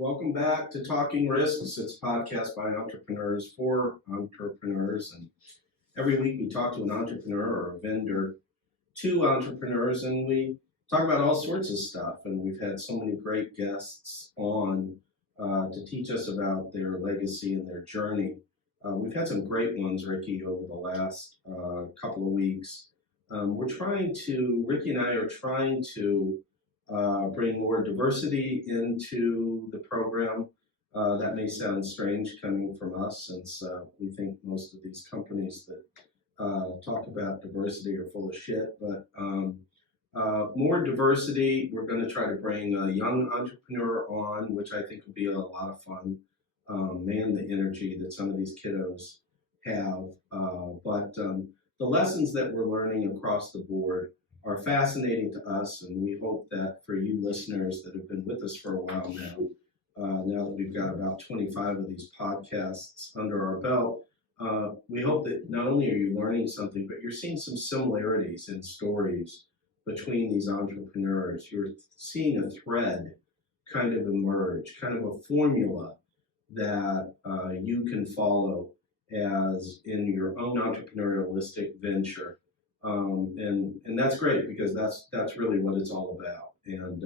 Welcome back to Talking Risks. It's a podcast by entrepreneurs for entrepreneurs. And every week we talk to an entrepreneur or a vendor to entrepreneurs, and we talk about all sorts of stuff. And we've had so many great guests on to teach us about their legacy and their journey. We've had some great ones, Ricky, over the last couple of weeks. Ricky and I are trying to bring more diversity into the program. That may sound strange coming from us, since we think most of these companies that talk about diversity are full of shit, but more diversity. We're going to try to bring a young entrepreneur on, which I think will be a lot of fun. Man, the energy that some of these kiddos have. But the lessons that we're learning across the board are fascinating to us, and we hope that for you listeners that have been with us for a while now that we've got about 25 of these podcasts under our belt, we hope that not only are you learning something, but you're seeing some similarities in stories between these entrepreneurs. You're seeing a thread kind of emerge, kind of a formula that you can follow as in your own entrepreneurialistic venture. And that's great, because that's really what it's all about. And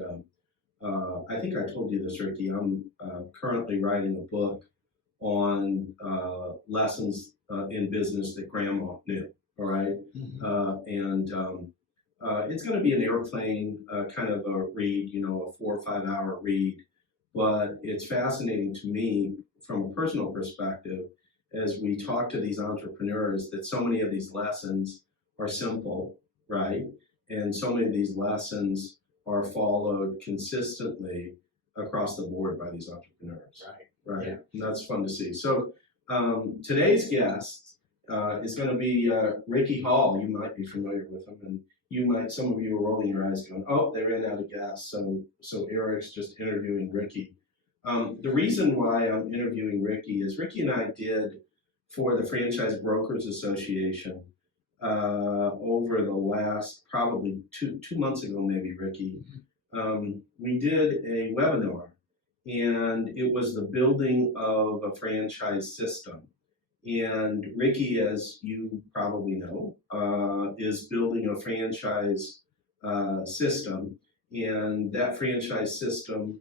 I think I told you this, Ricky. I'm currently writing a book on lessons in business that Grandma knew. All right, it's going to be an airplane kind of a read, a 4 or 5 hour read. But it's fascinating to me from a personal perspective as we talk to these entrepreneurs that so many of these lessons are simple, right? And so many of these lessons are followed consistently across the board by these entrepreneurs. Right. Yeah. And that's fun to see. So today's guest is going to be Ricky Hall. You might be familiar with him, and some of you are rolling your eyes going, oh, they ran out of gas, so Eric's just interviewing Ricky. The reason why I'm interviewing Ricky is Ricky and I did, for the Franchise Brokers Association, over the last probably two months ago, maybe, Ricky, we did a webinar, and it was the building of a franchise system. And Ricky, as you probably know, is building a franchise system. And that franchise system,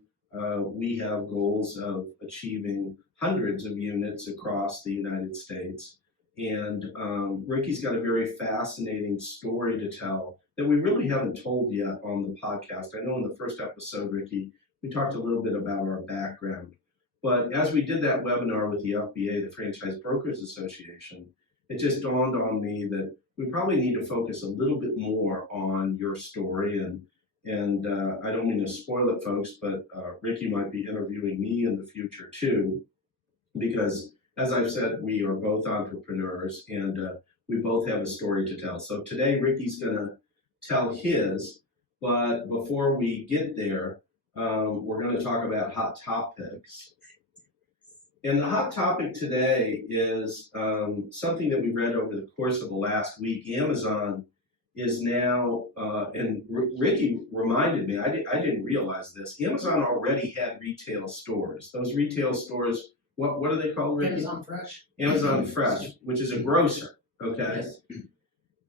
we have goals of achieving hundreds of units across the United States. And Ricky's got a very fascinating story to tell that we really haven't told yet on the podcast. I know in the first episode, Ricky, we talked a little bit about our background. But as we did that webinar with the FBA, the Franchise Brokers Association, it just dawned on me that we probably need to focus a little bit more on your story. And I don't mean to spoil it, folks, but Ricky might be interviewing me in the future too, because as I've said, we are both entrepreneurs, and we both have a story to tell. So today, Ricky's going to tell his, but before we get there, we're going to talk about hot topics. And the hot topic today is something that we read over the course of the last week. Amazon is now, and Ricky reminded me, I didn't realize this, Amazon already had retail stores. Those retail stores, what are they called, Ricky? Amazon Fresh. Amazon Fresh, which is a grocer, okay? Yes.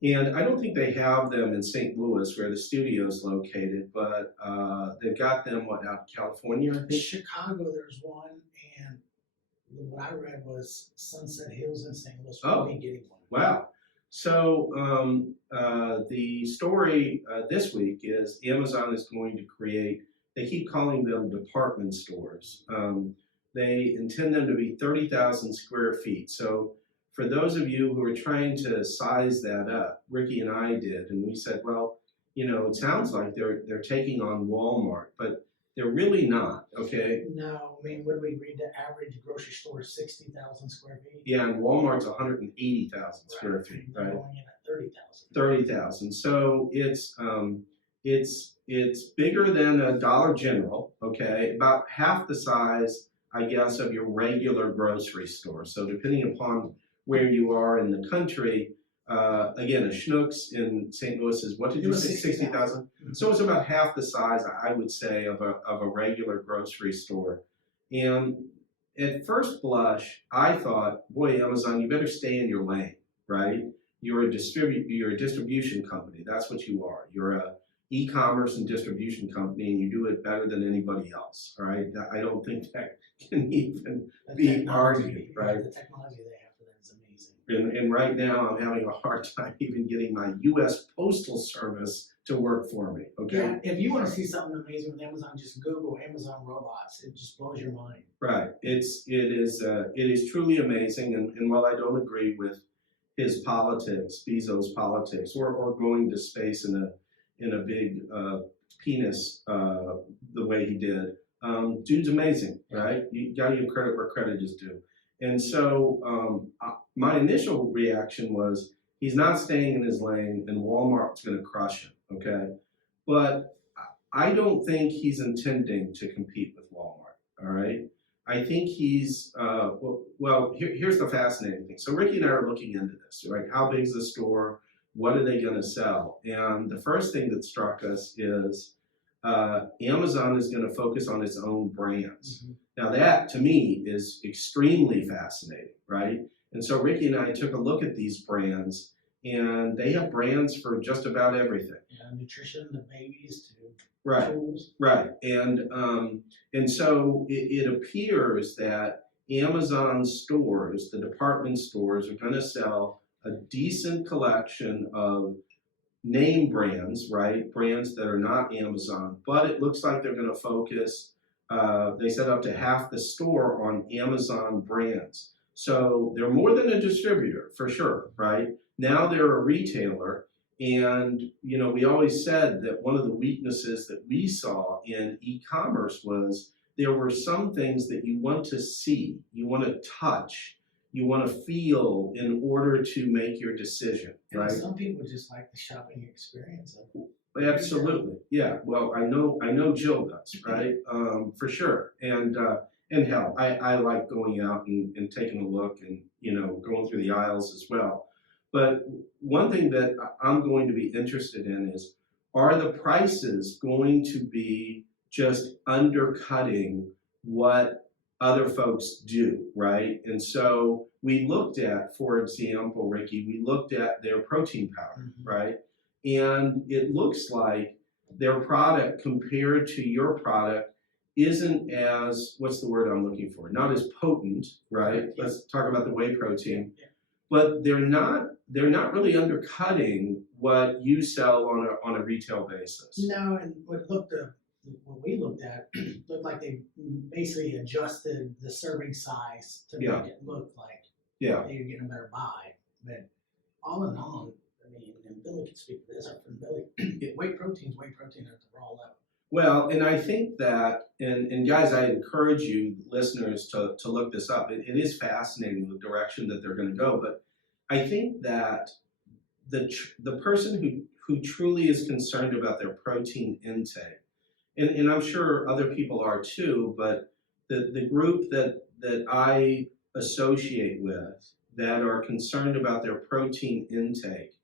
And I don't think they have them in St. Louis, where the studio's located, but they've got them, out in California, I think? Chicago, there's one, and what I read was Sunset Hills in St. Louis will be getting one. Wow. So the story this week is Amazon is going to create, they keep calling them department stores. They intend them to be 30,000 square feet. So for those of you who are trying to size that up, Ricky and I did, and we said, well, it sounds like they're taking on Walmart, but they're really not, okay? No, I mean, what do we read? The average grocery store is 60,000 square feet. Yeah, and Walmart's 180,000 square feet, right? Going in at 30,000. 30,000. So it's bigger than a Dollar General, okay? About half the size, I guess, of your regular grocery store. So depending upon where you are in the country, again, a Schnucks in St. Louis is, what did you say, 60,000? So it's about half the size, I would say, of a regular grocery store. And at first blush, I thought, boy, Amazon, you better stay in your lane, right? You're a distribution company. That's what you are. You're a e-commerce and distribution company, and you do it better than anybody else. All right. I don't think that can even be argued, right? The technology they have for that is amazing. And right now, I'm having a hard time even getting my U.S. Postal Service to work for me. Okay. Yeah, if you want to see something amazing with Amazon, just Google Amazon robots. It just blows your mind. Right. It is truly amazing. And while I don't agree with his politics, Bezos' politics, or going to space in a big penis the way he did, dude's amazing, right? You gotta give credit where credit is due. And so my initial reaction was, he's not staying in his lane, and Walmart's going to crush him. Okay, but I don't think he's intending to compete with Walmart. All right, I think he's here's the fascinating thing. So Ricky and I are looking into this, right? How big is the store? What are they going to sell? And the first thing that struck us is Amazon is going to focus on its own brands. Mm-hmm. Now that, to me, is extremely fascinating, right? And so Ricky and I took a look at these brands, and they have brands for just about everything. Yeah, nutrition, the babies, too. Right, tools. right. And so it appears that Amazon stores, the department stores, are going to sell a decent collection of name brands, right? Brands that are not Amazon, but it looks like they're going to focus, they said up to half the store on Amazon brands. So they're more than a distributor, for sure, right? Now they're a retailer. And, you know, we always said that one of the weaknesses that we saw in e-commerce was there were some things that you want to see, you want to touch, you want to feel in order to make your decision, right? And some people just like the shopping experience of it. Absolutely, yeah. Well, I know Jill does, right? For sure. And hell, I like going out and taking a look and, you know, going through the aisles as well. But one thing that I'm going to be interested in is, are the prices going to be just undercutting what other folks do, right? And so we looked at, for example, Ricky, we looked at their protein powder, mm-hmm. right? And it looks like their product compared to your product isn't as, what's the word I'm looking for? Not as potent, right? Yeah. Let's talk about the whey protein. Yeah. But they're not really undercutting what you sell on a retail basis. No, and what we looked at looked like they basically adjusted the serving size to make it look like you're getting a better buy. But all in all, I mean, and Billy can speak to this from Billy. Whey protein at the raw level. Well, and I think that, and guys, I encourage you listeners to look this up. It is fascinating the direction that they're going to go, but I think that the person who truly is concerned about their protein intake, and I'm sure other people are too, but the group that I associate with that are concerned about their protein intake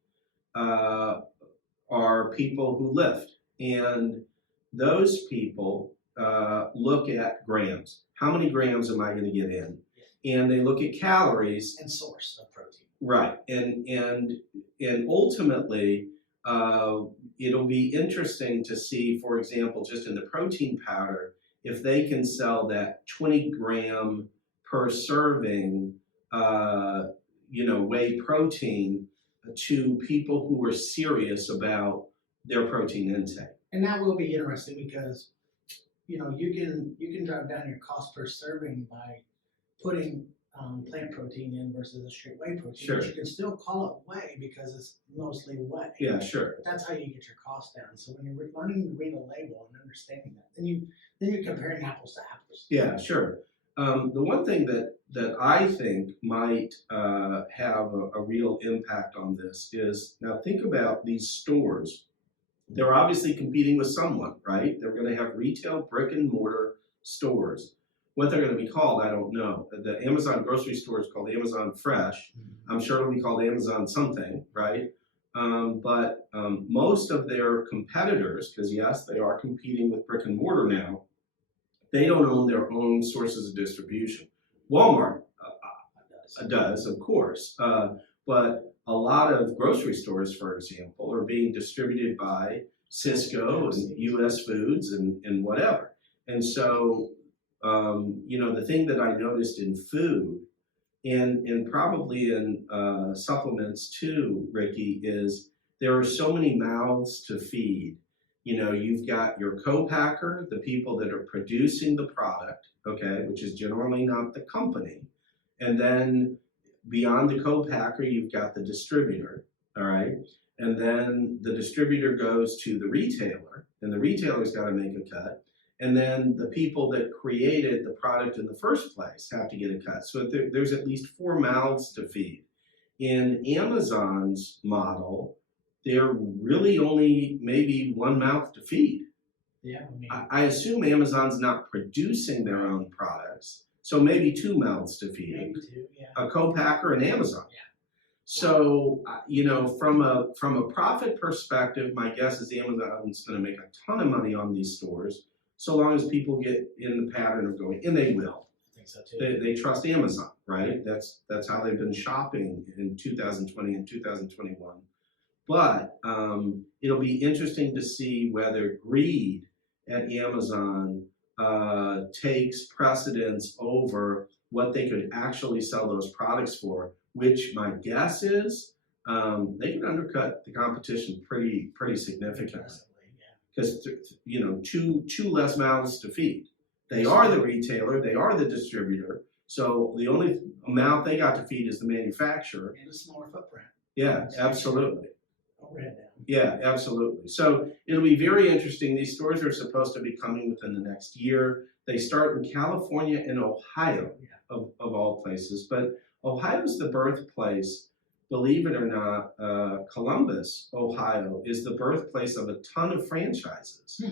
are people who lift. And those people look at grams. How many grams am I going to get in? And they look at calories. And source of protein. Right. And ultimately, it'll be interesting to see, for example, just in the protein powder, if they can sell that 20 gram per serving, whey protein to people who are serious about their protein intake. And that will be interesting because, you can drive down your cost per serving by putting plant protein in versus a straight whey protein. Sure. But you can still call it whey because it's mostly whey. Yeah, sure. But that's how you get your cost down. So when you're learning to read a label and understanding that, then you're comparing apples to apples. Yeah, sure. The one thing that I think might have a real impact on this is, now think about these stores. They're obviously competing with someone, right? They're going to have retail brick and mortar stores. What they're going to be called, I don't know. The Amazon grocery store is called Amazon Fresh. Mm-hmm. I'm sure it'll be called Amazon something, right? But most of their competitors, because yes, they are competing with brick and mortar now, They don't own their own sources of distribution. Walmart does, of course, but a lot of grocery stores, for example, are being distributed by Cisco and US Foods and whatever. And so, the thing that I noticed in food and probably in supplements too, Ricky, is there are so many mouths to feed. You've got your co-packer, the people that are producing the product, okay, which is generally not the company. And then beyond the co-packer, you've got the distributor, all right? And then the distributor goes to the retailer, and the retailer's got to make a cut. And then the people that created the product in the first place have to get a cut. So there's at least 4 mouths to feed. In Amazon's model, they're really only maybe 1 mouth to feed. Yeah, I assume Amazon's not producing their own products, so maybe 2 mouths to feed. Maybe 2, yeah. A co-packer and Amazon. Yeah. So, from a profit perspective, my guess is Amazon's going to make a ton of money on these stores, so long as people get in the pattern of going, and they will. I think so too. They trust Amazon, right? That's how they've been shopping in 2020 and 2021. But it'll be interesting to see whether greed at Amazon takes precedence over what they could actually sell those products for, which my guess is they can undercut the competition pretty significantly. Because two less mouths to feed. They are the retailer, they are the distributor, so the only amount they got to feed is the manufacturer. And a smaller footprint. Yeah, absolutely. Overhead down. Yeah, absolutely. So it'll be very interesting. These stores are supposed to be coming within the next year. They start in California and Ohio, of all places. But Ohio's the birthplace, believe it or not. Columbus, Ohio, is the birthplace of a ton of franchises.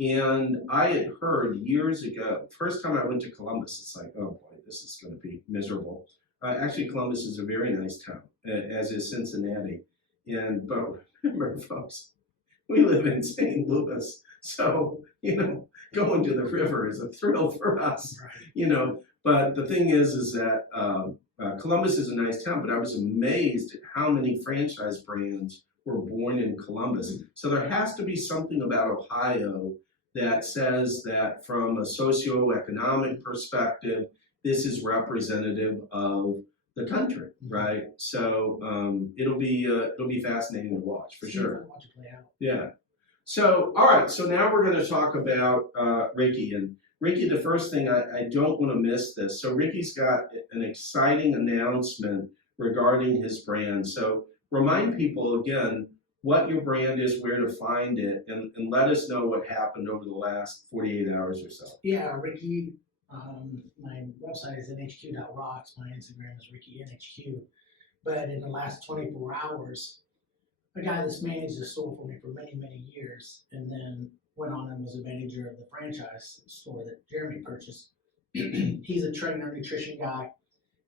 And I had heard years ago, first time I went to Columbus, it's like, oh boy, this is going to be miserable. Actually, Columbus is a very nice town, as is Cincinnati. But remember, folks, we live in St. Louis, so going to the river is a thrill for us. Right. But the thing is that Columbus is a nice town, but I was amazed at how many franchise brands were born in Columbus. So there has to be something about Ohio that says that from a socioeconomic perspective, this is representative of the country, right? So it'll be fascinating to watch for sure. Watch it play out. Yeah. So all right. So now we're going to talk about Ricky. And Ricky, the first thing I don't want to miss this. So Ricky's got an exciting announcement regarding his brand. So remind people again what your brand is, where to find it, and let us know what happened over the last 48 hours or so. Yeah, Ricky. My website is nhq.rocks. My Instagram is RickyNHQ. But in the last 24 hours, a guy that's managed the store for me for many, many years, and then went on and was a manager of the franchise store that Jeremy purchased. He's a trainer, nutrition guy,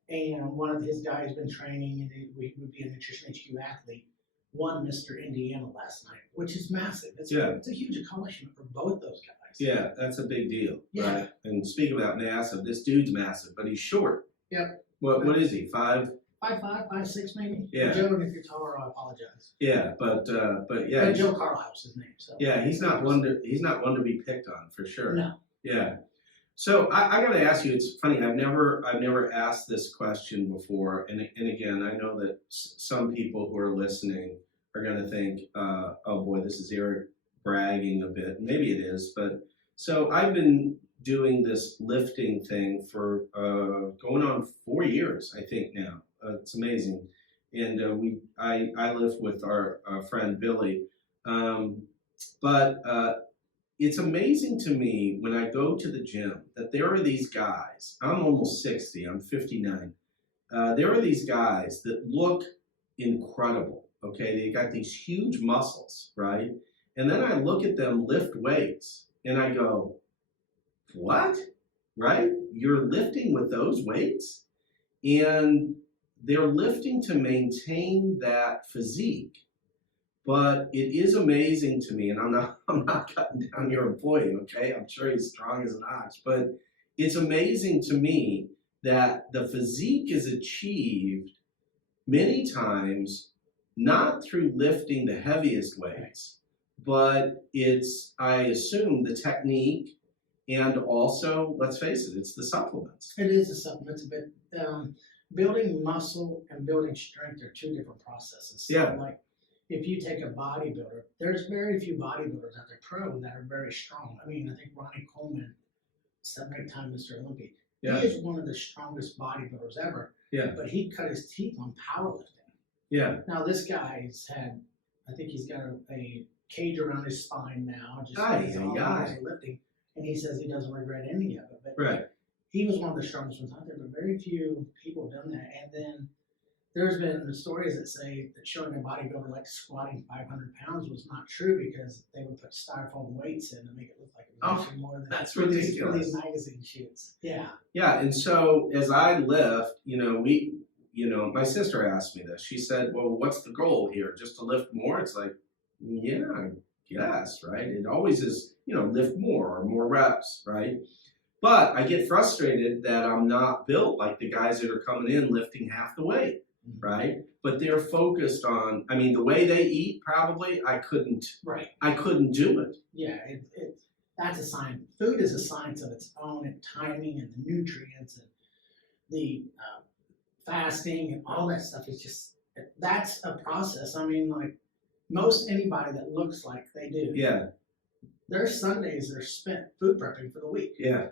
and one of his guys been training, and we would be a NutritionHQ athlete, won Mr. Indiana last night, which is massive. It's a huge accomplishment for both those guys. Yeah, that's a big deal, right? And speak about massive, this dude's massive, but he's short. Yep. What is he, 5'5", 5'6", maybe? Yeah. Joe, if you're taller, I apologize. Yeah, but yeah. Joe Carlisle's his name. So. Yeah, he's not one to be picked on for sure. No. Yeah. So I got to ask you. It's funny. I've never asked this question before, and again, I know that some people who are listening are going to think, "Oh boy, this is Eric bragging a bit." Maybe it is, but so I've been doing this lifting thing for going on 4 years, I think now. It's amazing, and I live with our friend Billy, but it's amazing to me when I go to the gym that there are these guys. I'm almost 60. I'm 59. There are these guys that look incredible. Okay, they got these huge muscles, right? And then I look at them lift weights, and I go, "What? Right? You're lifting with those weights?" And they're lifting to maintain that physique. But it is amazing to me, and I'm not I'm not cutting down your employee, okay? I'm sure he's strong as an ox, but it's amazing to me that the physique is achieved many times not through lifting the heaviest weights, but it's, I assume, the technique and also, let's face it, it's the supplements. It is the supplements, but building muscle and building strength are two different processes. So Yeah. like if you take a bodybuilder, there's very few bodybuilders out there pro that are very strong. I mean, I think Ronnie Coleman, 7-time Mr. Olympia, Yeah. he is one of the strongest bodybuilders ever. Yeah. But he cut his teeth on powerlifting. Yeah. Now this guy's had, I think he's got a cage around his spine now, just lifting, and he says he doesn't regret any of it. But right. He was one of the strongest ones out there, but very few people have done that. And then there's been stories that say that showing a bodybuilder like squatting 500 pounds was not true because they would put styrofoam weights in to make it look like it was actually more than that's for ridiculous. these magazine shoots. Yeah. Yeah, and so as I lift, my sister asked me this. She said, well, what's the goal here? Just to lift more? It's like, yeah, I guess, right? It always is, lift more or more reps, right? But I get frustrated that I'm not built like the guys that are coming in lifting half the weight, right? But they're focused on, the way they eat, probably, I couldn't do it. Yeah, that's a science. Food is a science of its own, and timing and the nutrients and the fasting and all that stuff is just, that's a process. Like most anybody that looks like they do. Yeah. Their Sundays are spent food prepping for the week. Yeah.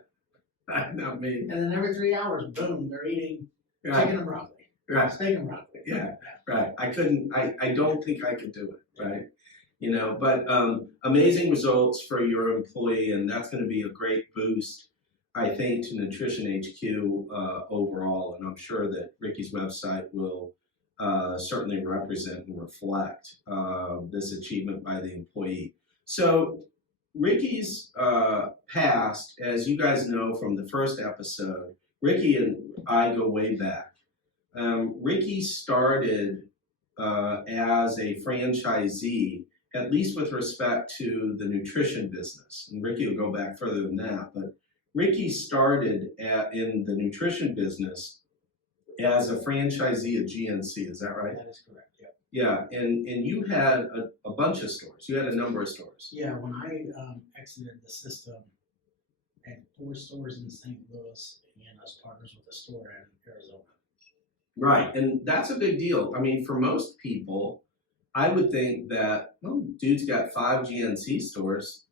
Not me. And then every 3 hours, boom, they're eating chicken and broccoli. Right. Steak and broccoli. Yeah. Right. I don't think I could do it. Right. But amazing results for your employee, and that's going to be a great boost, I think, to NutritionHQ overall, and I'm sure that Ricky's website will certainly represent and reflect this achievement by the employee. So Ricky's past, as you guys know from the first episode, Ricky and I go way back. Ricky started as a franchisee, at least with respect to the nutrition business. And Ricky will go back further than that, but Ricky started in the nutrition business as a franchisee of GNC, is that right? That is correct, yeah. Yeah, and you had a bunch of stores. You had a number of stores. Yeah, when I exited the system, I had 4 stores in St. Louis, and I was partners with a store in Arizona. Right, and that's a big deal. For most people, I would think that, dude's got 5 GNC stores.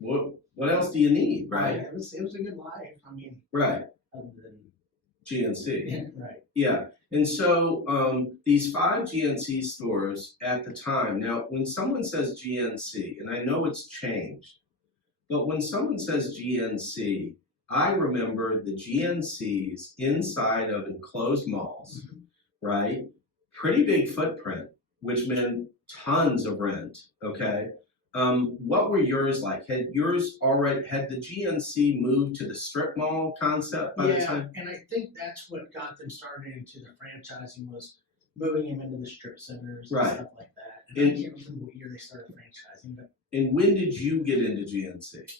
What else do you need, right? It was a good life. Right. Other than GNC. Yeah, right. Yeah, and so these 5 GNC stores at the time. Now, when someone says GNC, and I know it's changed, but when someone says GNC, I remember the GNCs inside of enclosed malls, right? Pretty big footprint, which meant tons of rent, okay? What were yours like? Had the GNC moved to the strip mall concept by the time? And I think that's what got them started into the franchising, was moving them into the strip centers and stuff like that. And I can't remember what year they started franchising, but. And when did you get into GNC?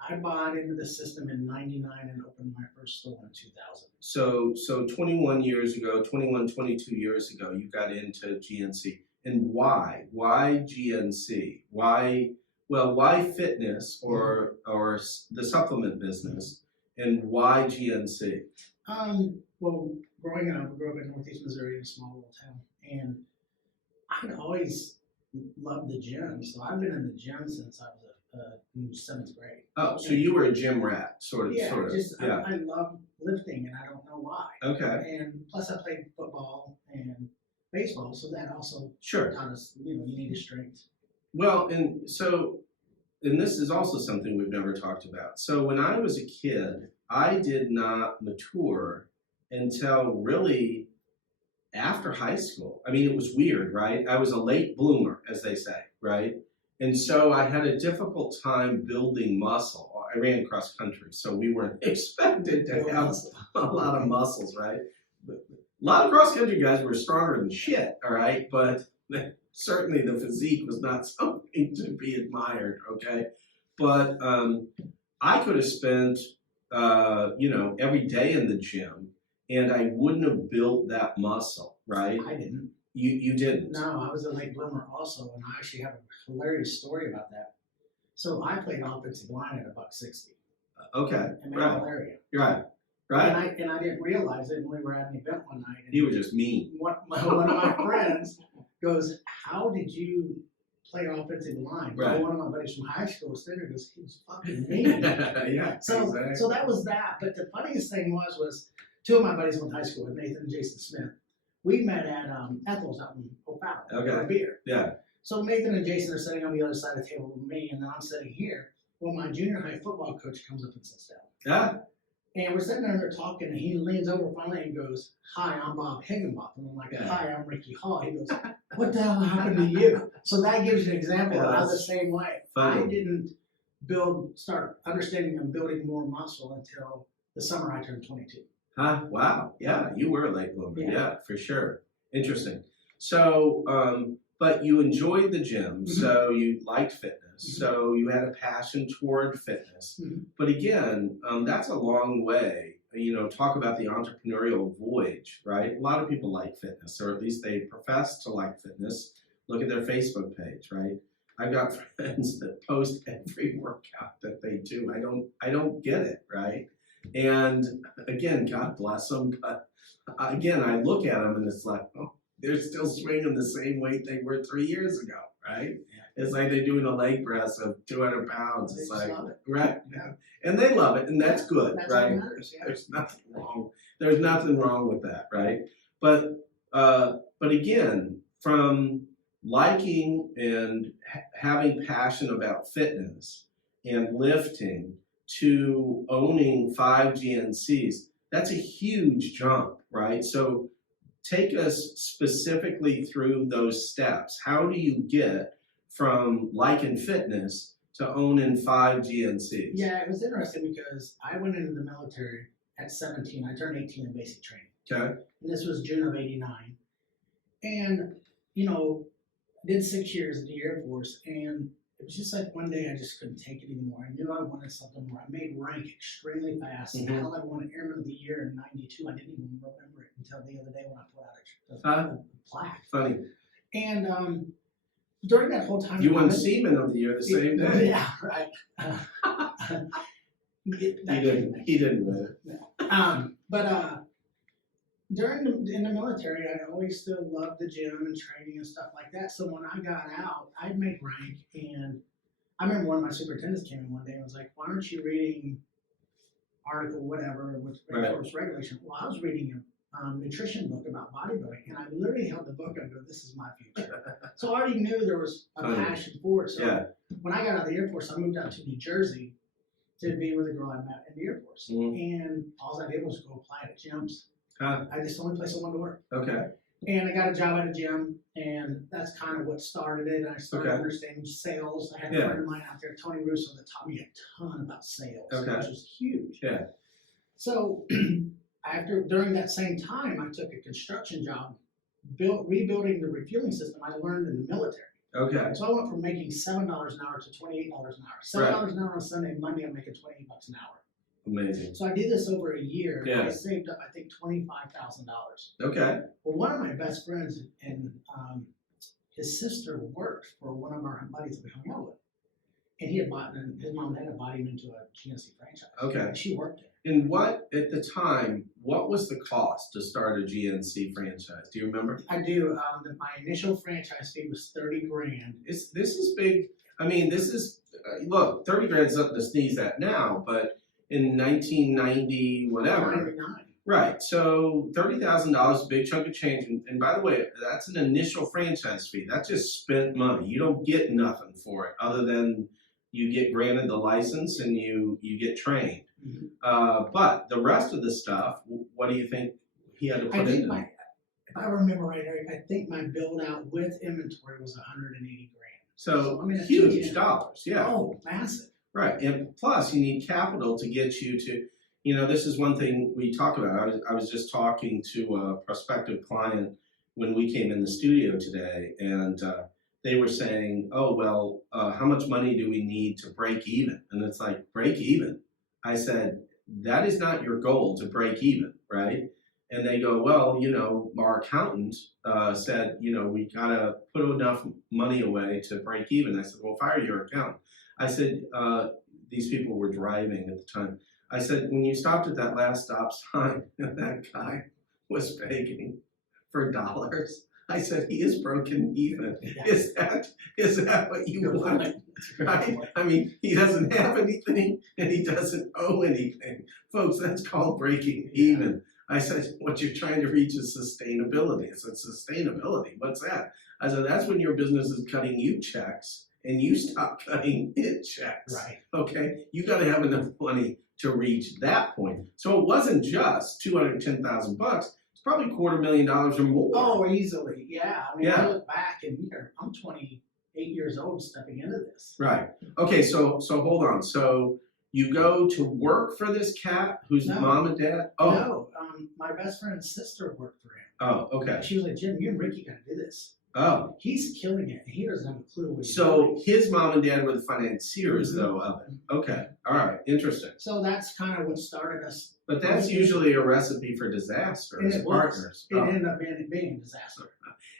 I bought into the system in '99 and opened my first store in 2000. So 21 years ago, 22 years ago, you got into GNC. And why? Why GNC? Why fitness or the supplement business? And why GNC? Well, growing up, I grew up in Northeast Missouri in a small little town, and I'd always loved the gym. So I've been in the gym since I was in 7th grade. Oh, so you were a gym rat, sort of. Yeah, I love lifting, and I don't know why. Okay. And plus, I played football and baseball, so that also taught us, you need a strength. Well, and this is also something we've never talked about. So when I was a kid, I did not mature until really after high school. It was weird, right? I was a late bloomer, as they say, right? And so I had a difficult time building muscle. I ran cross country, so we weren't expected to have a lot of muscles, right? A lot of cross country guys were stronger than shit, all right? But certainly the physique was not something to be admired, okay? But I could have spent, every day in the gym, and I wouldn't have built that muscle, right? I didn't. You didn't? No, I was a late bloomer also, and I actually have a hilarious story about that. So I played offensive line at $160. Okay, In right. Maryville area. Right, right. And I didn't realize it, and we were at an event one night. And You were just mean. One of my friends goes, "How did you play offensive line?" Right. One of my buddies from high school was there and goes, "He was fucking mean." Yeah, So exactly. so that was that. But the funniest thing was two of my buddies went to high school with, Nathan and Jason Smith. We met at Ethel's out in O'Fallon for a beer. Yeah. So Nathan and Jason are sitting on the other side of the table with me, and then I'm sitting here. Well, my junior high football coach comes up and sits down. Yeah. And we're sitting there and they're talking, and he leans over finally and goes, "Hi, I'm Bob Higginbotham." And I'm like, "Hi, I'm Ricky Hall." He goes, "What the hell happened to you?" So that gives you an example of how the same way. Funny. I didn't start understanding and building more muscle until the summer I turned 22. Huh? Wow. Yeah, you were a late bloomer. Yeah, for sure. Interesting. So, but you enjoyed the gym, so you liked fitness, so you had a passion toward fitness. But again, that's a long way. Talk about the entrepreneurial voyage, right? A lot of people like fitness, or at least they profess to like fitness. Look at their Facebook page, right? I've got friends that post every workout that they do. I don't get it, right? And again, God bless them, but again, I look at them and it's like, oh, they're still swinging the same weight they were 3 years ago, right? Yeah. It's like they're doing a leg press of 200 pounds. It's like, right? Yeah. And they love it, and that's good, that's right? what matters, yeah. There's nothing wrong. There's nothing wrong with that, right? But again, from liking and having passion about fitness and lifting to owning 5 GNCs, that's a huge jump, right? So take us specifically through those steps. How do you get from liking fitness to owning 5 GNCs? Yeah, it was interesting because I went into the military at 17. I turned 18 in basic training. Okay. And this was June of '89. And, did 6 years in the Air Force, and it was just like one day I just couldn't take it anymore. I knew I wanted something more. I made rank extremely fast. Hell, I won Airman of the Year in '92. I didn't even remember it until the other day when I put out a plaque. Funny. And during that whole time, you won Seaman of the Year the same day. Yeah, right. He didn't win it. But in the military, I always still loved the gym and training and stuff like that. So when I got out, I'd make rank, and I remember one of my superintendents came in one day and was like, "Why aren't you reading article whatever with Air Force regulation?" Well, I was reading a nutrition book about bodybuilding, and I literally held the book and go, "This is my future." So I already knew there was a passion for it. So when I got out of the Air Force, I moved out to New Jersey to be with a girl I met in the Air Force, and all I did was go apply at gyms. I just the only place I wanted to work. Okay. And I got a job at a gym, and that's kind of what started it. I started understanding sales. I had a friend of mine out there, Tony Russo, that taught me a ton about sales, which was huge. Yeah. So during that same time, I took a construction job, rebuilding the refueling system I learned in the military. Okay. So I went from making $7 an hour to $28 an hour. $7 an hour on Sunday, Monday I'm making $28 an hour. Amazing. So I did this over a year. Yeah. And I saved up, I think, $25,000. Okay. Well, one of my best friends and his sister worked for one of our buddies that we hung out with, and he had bought, and his mom and dad had bought him into a GNC franchise. Okay. And she worked there. And what at the time? What was the cost to start a GNC franchise? Do you remember? I do. My initial franchise fee was $30,000. This is big. I mean, this is look, $30,000 is nothing to sneeze at now, but in 1990, whatever. 99. Right. So $30,000, a big chunk of change. And by the way, that's an initial franchise fee. That's just spent money. You don't get nothing for it other than you get granted the license and you get trained. But the rest of the stuff, what do you think he had to put in? If I remember right, Eric, I think my build out with inventory was $180,000. So I mean, huge dollars. Yeah. Oh, massive. Right, and plus you need capital to get you to, this is one thing we talk about. I was just talking to a prospective client when we came in the studio today, and they were saying, oh, well, how much money do we need to break even? And it's like, break even? I said, that is not your goal, to break even, right? And they go, well, you know, our accountant said, you know, we gotta put enough money away to break even. I said, well, fire your accountant. I said, these people were driving at the time. I said, when you stopped at that last stop sign and that guy was begging for dollars, I said, he is broken even. Yeah. Is that what you want? Right? I mean, he doesn't have anything and he doesn't owe anything. Folks, that's called breaking even. I said, what you're trying to reach is sustainability. I said, sustainability, what's that? I said, that's when your business is cutting you checks and you stop cutting it checks. Right. Okay? You got to have enough money to reach that point. So it wasn't just $210,000. It's probably $250,000 or more. Oh, easily. Yeah. I mean, Yeah. I look back and I'm 28 years old stepping into this. Right. Okay, so hold on. So you go to work for this cat who's No. mom and dad? Oh. No, my best friend's sister worked for him. Oh, okay. She was like, Jim, you and Ricky got to do this. Oh. He's killing it. He doesn't have a clue what he's So doing. his mom and dad were the financiers, Mhm. though, of it. Okay. All right. Interesting. So that's kind of what started us. But that's usually a recipe for disaster And as it was. partners. It ended up being a disaster.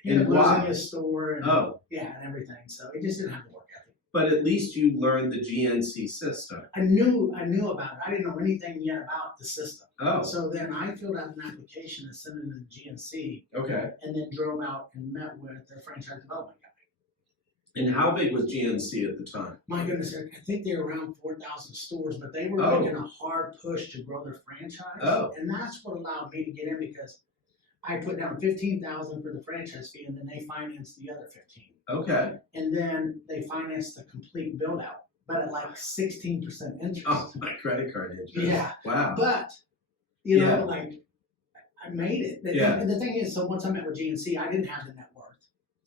He And ended up why? losing his store and, Oh. yeah, and everything. So it just didn't have the work ethic. But at least you learned the GNC system. I knew about it. I didn't know anything yet about the system. Oh. So then I filled out an application and sent it to the GNC, Okay. and then drove out and met with their franchise development guy. And how big was GNC at the time? My goodness, I think they're around 4,000 stores, but they were Oh. making a hard push to grow their franchise. Oh. And that's what allowed me to get in, because I put down $15,000 for the franchise fee, and then they financed the other 15. Okay. And then they financed the complete build out, but at like 16% interest. Oh, my credit card interest. Yeah. Wow. But, you Yeah. know, like, I made it. Yeah. And the thing is, so once I met with GNC, I didn't have the net worth.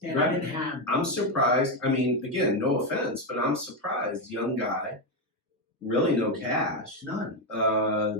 And Right. I didn't have. I'm surprised. I mean, again, no offense, but I'm surprised, young guy, really no cash. None.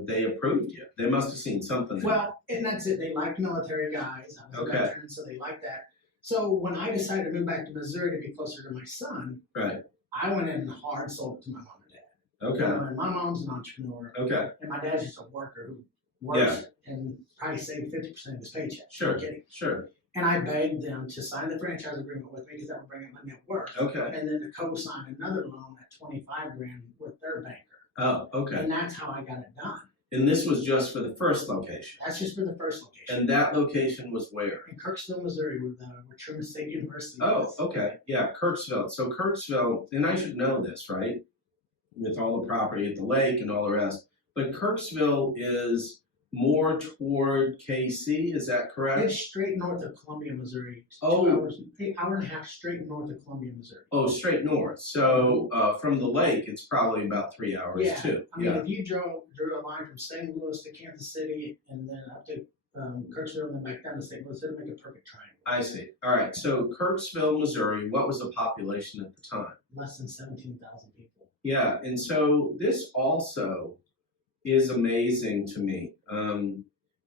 They approved you. They must have seen something. in Well, and that's it. They liked military guys. I was Okay. a veteran, so they liked that. So when I decided to move back to Missouri to be closer to my son, it. Right. I went in and hard sold it to my mom and dad. Okay. You know, and my mom's an entrepreneur, Okay. and my dad's just a worker who works and probably saved 50% of his paycheck. Sure. No kidding. Sure. And I begged them to sign the franchise agreement with me, because that would bring up my net worth. Okay. And then to co-sign another loan at $25,000 with their banker. Oh, okay. And that's how I got it done. And this was just for the first location. That's just for the first location. And that location was where? In Kirksville, Missouri, where Truman State University Oh, is. okay. Yeah, Kirksville. So Kirksville, and I should know this, right? With all the property at the lake and all the rest. But Kirksville is more toward KC, is that correct? It's straight north of Columbia, Missouri. Oh. 2 hours, hour and a half straight north of Columbia, Missouri. Oh, straight north. So from the lake, it's probably about 3 hours Yeah. too. I mean, if you drew a line from St. Louis to Kansas City and then up to Kirksville and then back down to St. Louis, it'd make a perfect triangle. I see. All right. So Kirksville, Missouri, what was the population at the time? Less than 17,000 people. Yeah. And so this also is amazing to me.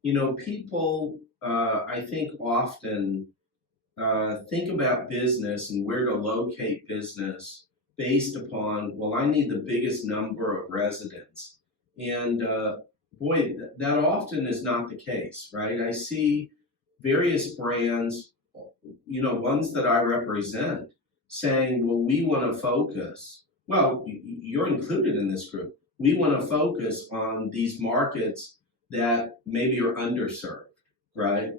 You know, people, I think often think about business and where to locate business based upon, well, I need the biggest number of residents. And boy, that often is not the case, right? I see various brands, you know, ones that I represent, saying, well, we want to focus. Well, you're included in this group. We want to focus on these markets that maybe are underserved, right?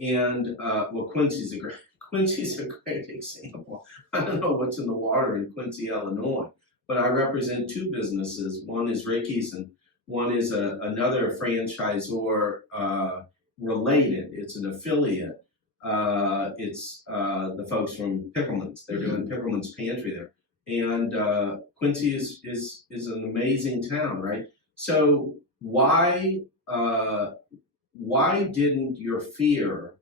And well, Quincy's a great example. I don't know what's in the water in Quincy, Illinois, but I represent two businesses. One is Ricky's, and one is another franchisor related. It's an affiliate. It's the folks from Pickleman's. They're doing Pickleman's Pantry there. And Quincy is an amazing town, right? So why didn't your fear,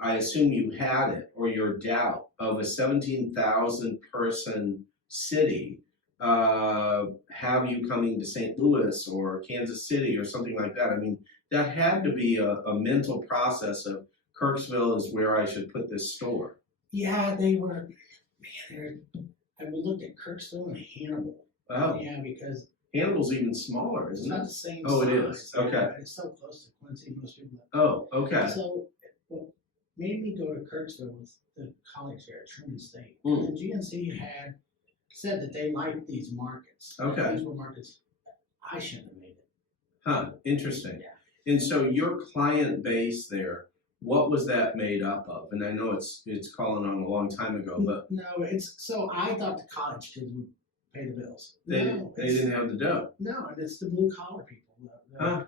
I assume you had it, or your doubt of a 17,000 person city have you coming to St. Louis or Kansas City or something like that? I mean, that had to be a mental process of Kirksville is where I should put this store. Yeah, they were, man, I looked at Kirksville and Hannibal. Oh. Yeah, because Hannibal's even smaller, it's isn't not it? the same Oh, size. it is. Yeah, Okay. but it's so close to Quincy, most people. Oh, okay. So what made me go to Kirksville was the college there at Truman State. Mm. The GNC had said that they liked these markets. Okay. These were markets I shouldn't have made it. Huh, interesting. Yeah. And so your client base there, what was that made up of? And I know it's calling on a long time ago, but No, so I thought the college kids would pay the bills. they It's- didn't have the dough. No, and it's the blue collar people. Huh?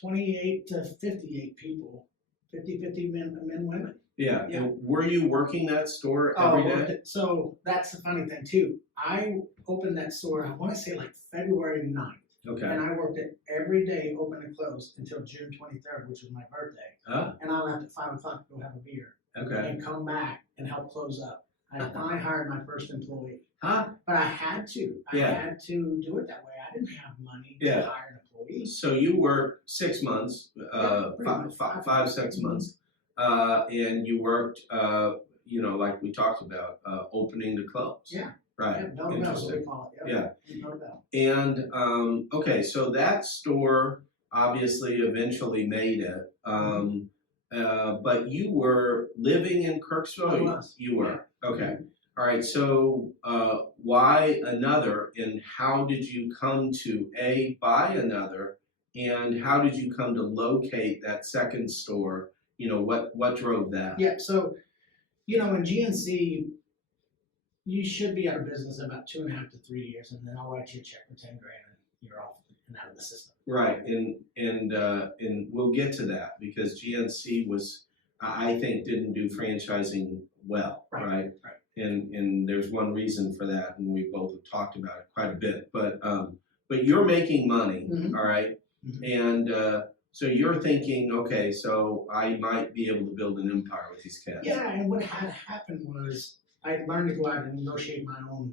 28 to 58 people, 50 men, women. Yeah. Yeah. And were you working that store every day? So that's the funny thing too. I opened that store, I want to say like February 9th. Okay. And I worked it every day, open and close, until June 23rd, which was my birthday. Ah, And I left at 5 o'clock to go have a beer okay. and come back and help close up. I finally hired my first employee. Huh? But I had to. I Yeah. had to do it that way. I didn't have money to Yeah. hire an employee. So you worked 6 months, Yeah, pretty much. 6 months, and you worked, like we talked about, opening to close. Yeah. Right. Yeah, bell to bell, so we call it. Yeah. Bell to bell. And okay, so that store obviously eventually made it. But you were living in Kirksville? I was. You were. Okay. All right. So why another, and how did you come to buy another, and how did you come to locate that second store? What drove that? Yeah, so, in GNC, you should be out of business in about 2.5 to 3 years, and then I'll write you a check for 10 grand and you're off and out of the system. Right, and we'll get to that because GNC was, I think, didn't do franchising well, right? And there's one reason for that, and we both have talked about it quite a bit. But you're making money, all right? And so you're thinking, okay, so I might be able to build an empire with these kids. Yeah, and what had happened was I learned to go out and negotiate my own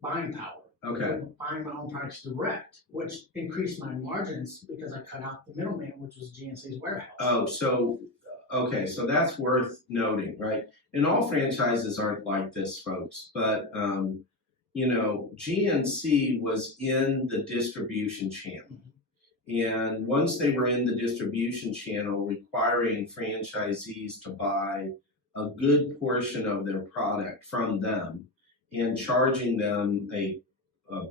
buying power. Okay. Buying my own products direct, which increased my margins because I cut out the middleman, which was GNC's warehouse. Oh, so that's worth noting, right? And all franchises aren't like this, folks, but GNC was in the distribution channel. And once they were in the distribution channel, requiring franchisees to buy a good portion of their product from them and charging them a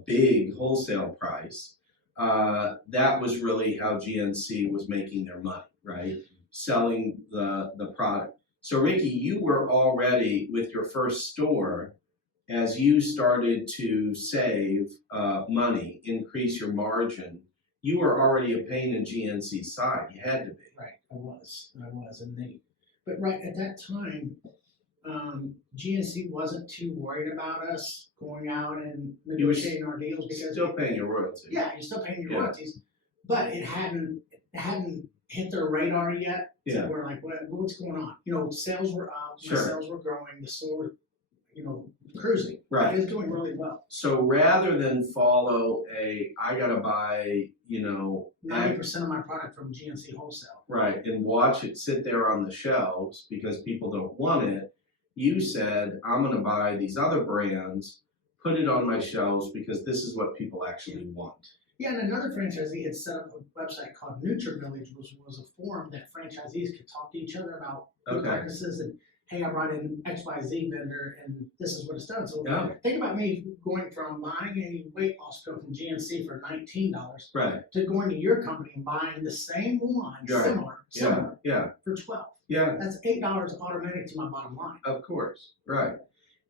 big wholesale price, that was really how GNC was making their money, right? Selling the product. So Ricky, you were already with your first store, as you started to save money, increase your margin, you were already a pain in GNC's side. You had to be. Right, I was, but right at that time, GNC wasn't too worried about us going out and negotiating our deals because still paying your royalties. Yeah, you're still paying your royalties, but it hadn't hit their radar yet. So we're like, what's going on? Sales were up, my sales were growing, the store, cruising. Right. It was doing really well. So rather than follow I gotta buy, 90% of my product from GNC wholesale. Right, and watch it sit there on the shelves because people don't want it, you said, I'm gonna buy these other brands, put it on my shelves because this is what people actually want. Yeah, and another franchisee had set up a website called NutritionHQ, which was a forum that franchisees could talk to each other about good practices and, hey, I brought in XYZ vendor and this is what it's done. So think about me going from buying a weight loss pill from GNC for $19 to going to your company and buying the same one, similar, for $12. Yeah. That's $8 automatic to my bottom line. Of course, right.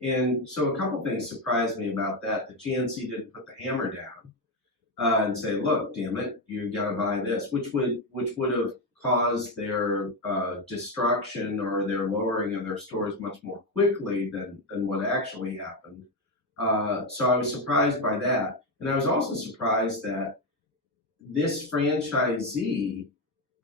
And so a couple things surprised me about that. The GNC didn't put the hammer down and say, look, damn it, you gotta buy this, which would have caused their destruction or their lowering of their stores much more quickly than what actually happened. So I was surprised by that. And I was also surprised that this franchisee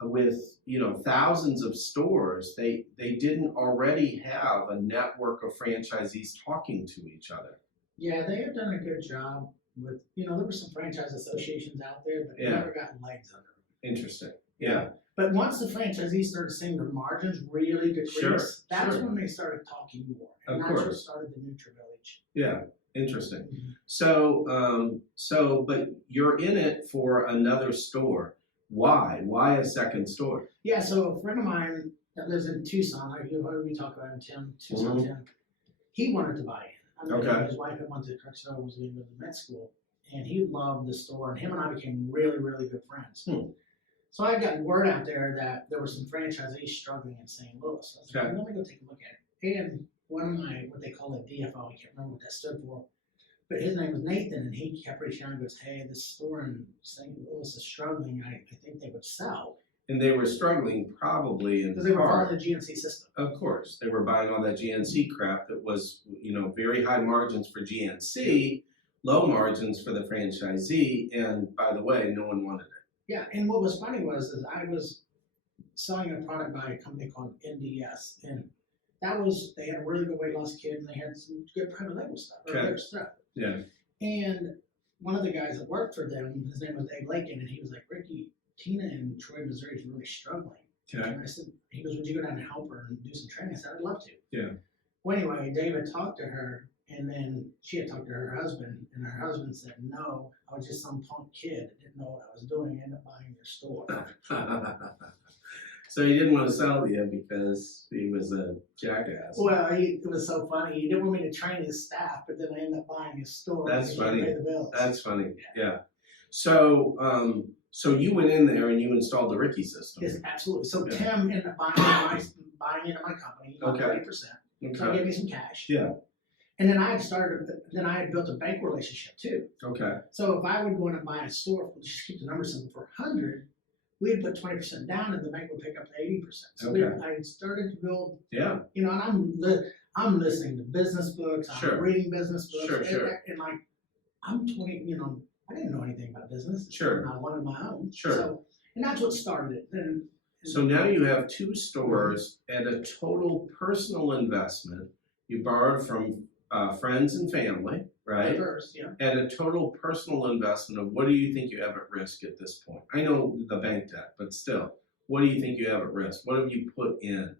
with thousands of stores, they didn't already have a network of franchisees talking to each other. Yeah, they have done a good job with, there were some franchise associations out there, but they never got legs under them. Interesting. Yeah. But once the franchisees started seeing their margins really decrease, that's when they started talking more. And that's what started the NutriVillage. Yeah. Interesting. So, but you're in it for another store. Why? Why a second store? Yeah, so a friend of mine that lives in Tucson, you heard me talk about him, Tim, Tucson Tim, he wanted to buy it. I mean, his wife had went to Kirksville, was in the med school, and he loved the store, and him and I became really, really good friends. So I got word out there that there were some franchisees struggling in St. Louis. So I was like, let me go take a look at it. And one of my, what they call a DFO, I can't remember what that stood for, but his name was Nathan, and he kept reaching out and goes, hey, this store in St. Louis is struggling. I think they would sell. And they were struggling probably in because they were following the GNC system. Of course. They were buying all that GNC crap that was, very high margins for GNC, low margins for the franchisee, and by the way, no one wanted it. Yeah, and what was funny was I was selling a product by a company called NDS, and they had a really good weight loss kit, and they had some good private label stuff, or better stuff. Yeah. And one of the guys that worked for them, his name was Dave Lakin, and he was like, Ricky, Tina in Troy, Missouri is really struggling. Okay. And I said, he goes, would you go down and help her and do some training? I said, I'd love to. Yeah. Well, anyway, David talked to her, and then she had talked to her husband, and her husband said, no, I was just some punk kid that didn't know what I was doing, ended up buying your store. So he didn't want to sell to you because he was a jackass. Well, it was so funny. He didn't want me to train his staff, but then I ended up buying his store. That's funny. Pay the bills. That's funny. Yeah. So, so you went in there and you installed the Ricky system. Yes, absolutely. So Tim ended up buying into my company, 30%. So he gave me some cash. Yeah. And then I had built a bank relationship too. Okay. So if I would go in and buy a store, just keep the number simple, for 100, we'd put 20% down, and the bank would pick up 80%. So I started to build. Yeah. And I'm listening to business books. I'm reading business books. And like, I'm 20. I didn't know anything about business. And I wanted my own. So, and that's what started it. So now you have 2 stores at a total personal investment. You borrowed from friends and family, right? First, yeah. At a total personal investment of what do you think you have at risk at this point? I know the bank debt, but still, what do you think you have at risk? What have you put in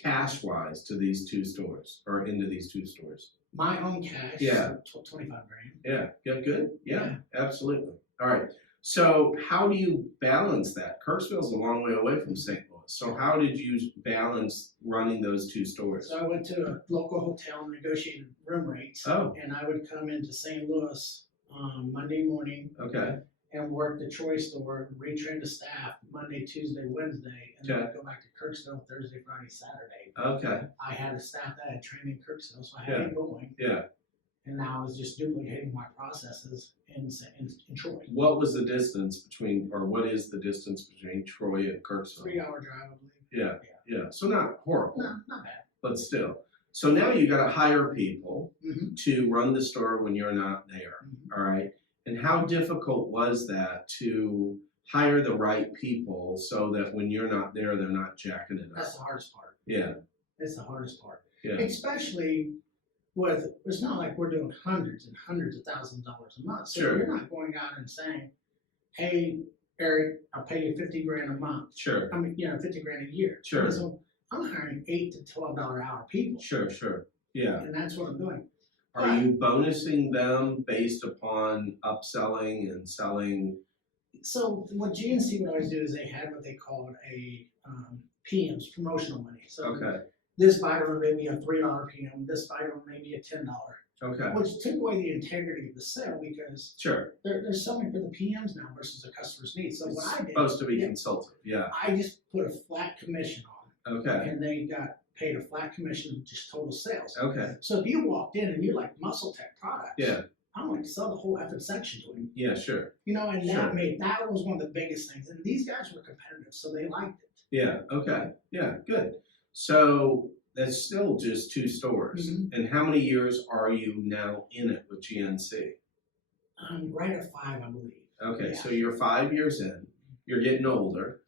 cash-wise to these 2 stores or into these 2 stores? My own cash. Yeah. 25 grand. Yeah. Good. Yeah. Absolutely. All right. So how do you balance that? Kirksville's a long way away from St. Louis. So how did you balance running those 2 stores? So I went to a local hotel and negotiated room rates. And I would come into St. Louis Monday morning. Okay. And work the Troy store, retrain the staff Monday, Tuesday, Wednesday, and then I'd go back to Kirksville Thursday, Friday, Saturday. Okay. I had a staff that had trained in Kirksville, so I had it going. Yeah. And now I was just duplicating my processes in Troy. What was the distance between, or what is the distance between Troy and Kirksville? 3-hour drive, I believe. Yeah. So not horrible. No, not bad. But still. So now you got to hire people to run the store when you're not there. All right. And how difficult was that to hire the right people so that when you're not there, they're not jacking it up? That's the hardest part. Yeah. It's the hardest part. Yeah. Especially with, it's not like we're doing hundreds and hundreds of thousands of dollars a month. So you're not going out and saying, hey, Eric, I'll pay you 50 grand a month. I mean, 50 grand a year. So I'm hiring $8 to $12 hour people. Yeah. And that's what I'm doing. Are you bonusing them based upon upselling and selling? So what GNC would always do is they had what they called a PMs, promotional money. So this vitamin may be a $3 PM, this vitamin may be a $10. Which took away the integrity of the sale because there's something for the PMs now versus the customer's needs. So what I did, supposed to be consultative. I just put a flat commission on. And they got paid a flat commission of just total sales. So if you walked in and you like Muscle Tech products, I'm going to sell the whole effing section to him. And that was one of the biggest things. And these guys were competitive, so they liked it. Good. So that's still just 2 stores. And how many years are you now in it with GNC? Right at 5, I believe. So you're 5 years in. You're getting older.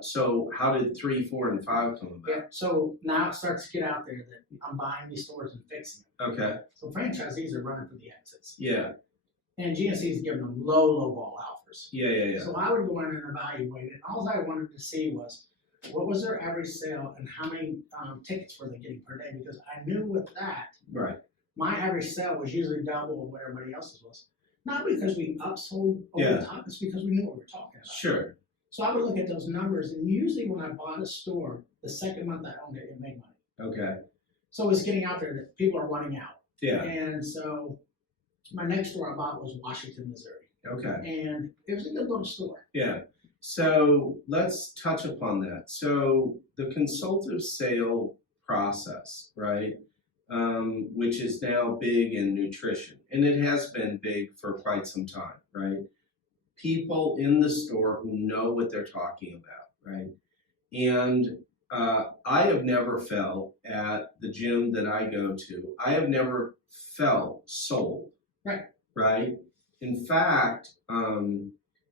So how did 3, 4, and 5 come about? So now it starts to get out there that I'm buying these stores and fixing them. So franchisees are running for the exits. And GNC is giving them low ball alpha. offers. Yeah. So I would go in and evaluate it. All I wanted to see was what was their average sale and how many tickets were they getting per day, because I knew with that, Right. my average sale was usually double of what everybody else's was. Not because we upsold over the top, it's because we knew what we were talking about. Sure. So I would look at those numbers, and usually when I bought a store, the second month I owned it, it made money. Okay. So it's getting out there that people are running out. Yeah. And so my next store I bought was Washington, Missouri. Okay. And it was a good little store. Yeah. So let's touch upon that. So the consultative sale process, right, which is now big in nutrition, and it has been big for quite some time, right? People in the store who know what they're talking about, right? And I have never felt at the gym that I go to, I have never felt sold. Right. Right? In fact,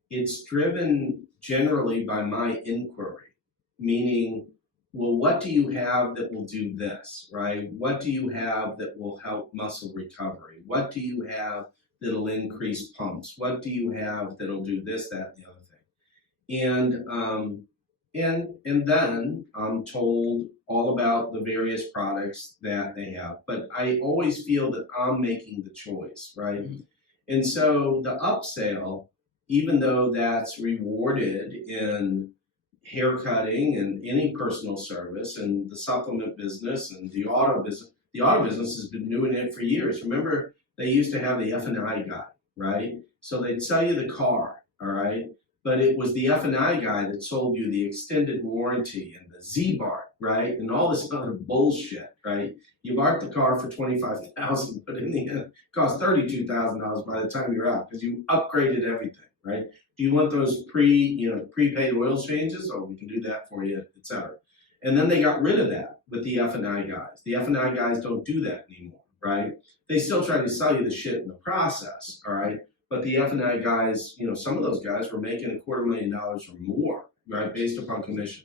it's driven generally by my inquiry, meaning, well, what do you have that will do this, right? What do you have that will help muscle recovery? What do you have that'll increase pumps? What do you have that'll do this, that, and the other thing? And then I'm told all about the various products that they have, but I always feel that I'm making the choice, right? Mm-hmm. And so the upsell, even though that's rewarded in hair cutting and any personal service and the supplement business and the auto business has been doing it for years. Remember, they used to have the F&I guy, right? So they'd sell you the car, all right? But it was the F&I guy that sold you the extended warranty and the Z-Bar, right? And all this other bullshit, right? You bought the car for $25,000, but in the end, it cost $32,000 by the time you're out because you upgraded everything, right? Do you want those prepaid oil changes? Oh, we can do that for you, et cetera. And then they got rid of that with the F&I guys. The F&I guys don't do that anymore, right? They still try to sell you the shit in the process, all right? But the F&I guys, some of those guys were making $250,000 or more, right, based upon commission.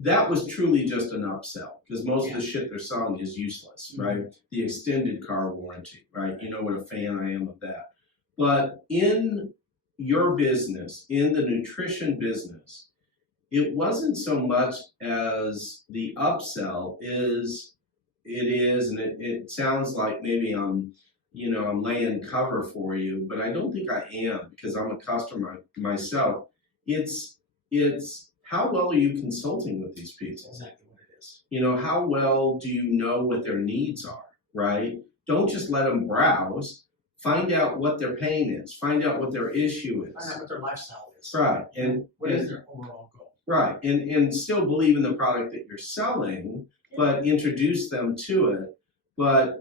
That was truly just an upsell because most of the shit they're selling is useless, right? Mm-hmm. The extended car warranty, right? You know what a fan I am of that. But in your business, in the nutrition business, it wasn't so much as the upsell and it sounds like maybe I'm laying cover for you, but I don't think I am because I'm a customer myself. It's how well are you consulting with these people? That's exactly what it is. How well do you know what their needs are, right? Don't just let them browse. Find out what their pain is. Find out what their issue is. Find out what their lifestyle is. Right. And what is their overall goal? Right. And still believe in the product that you're selling, but introduce them to it. But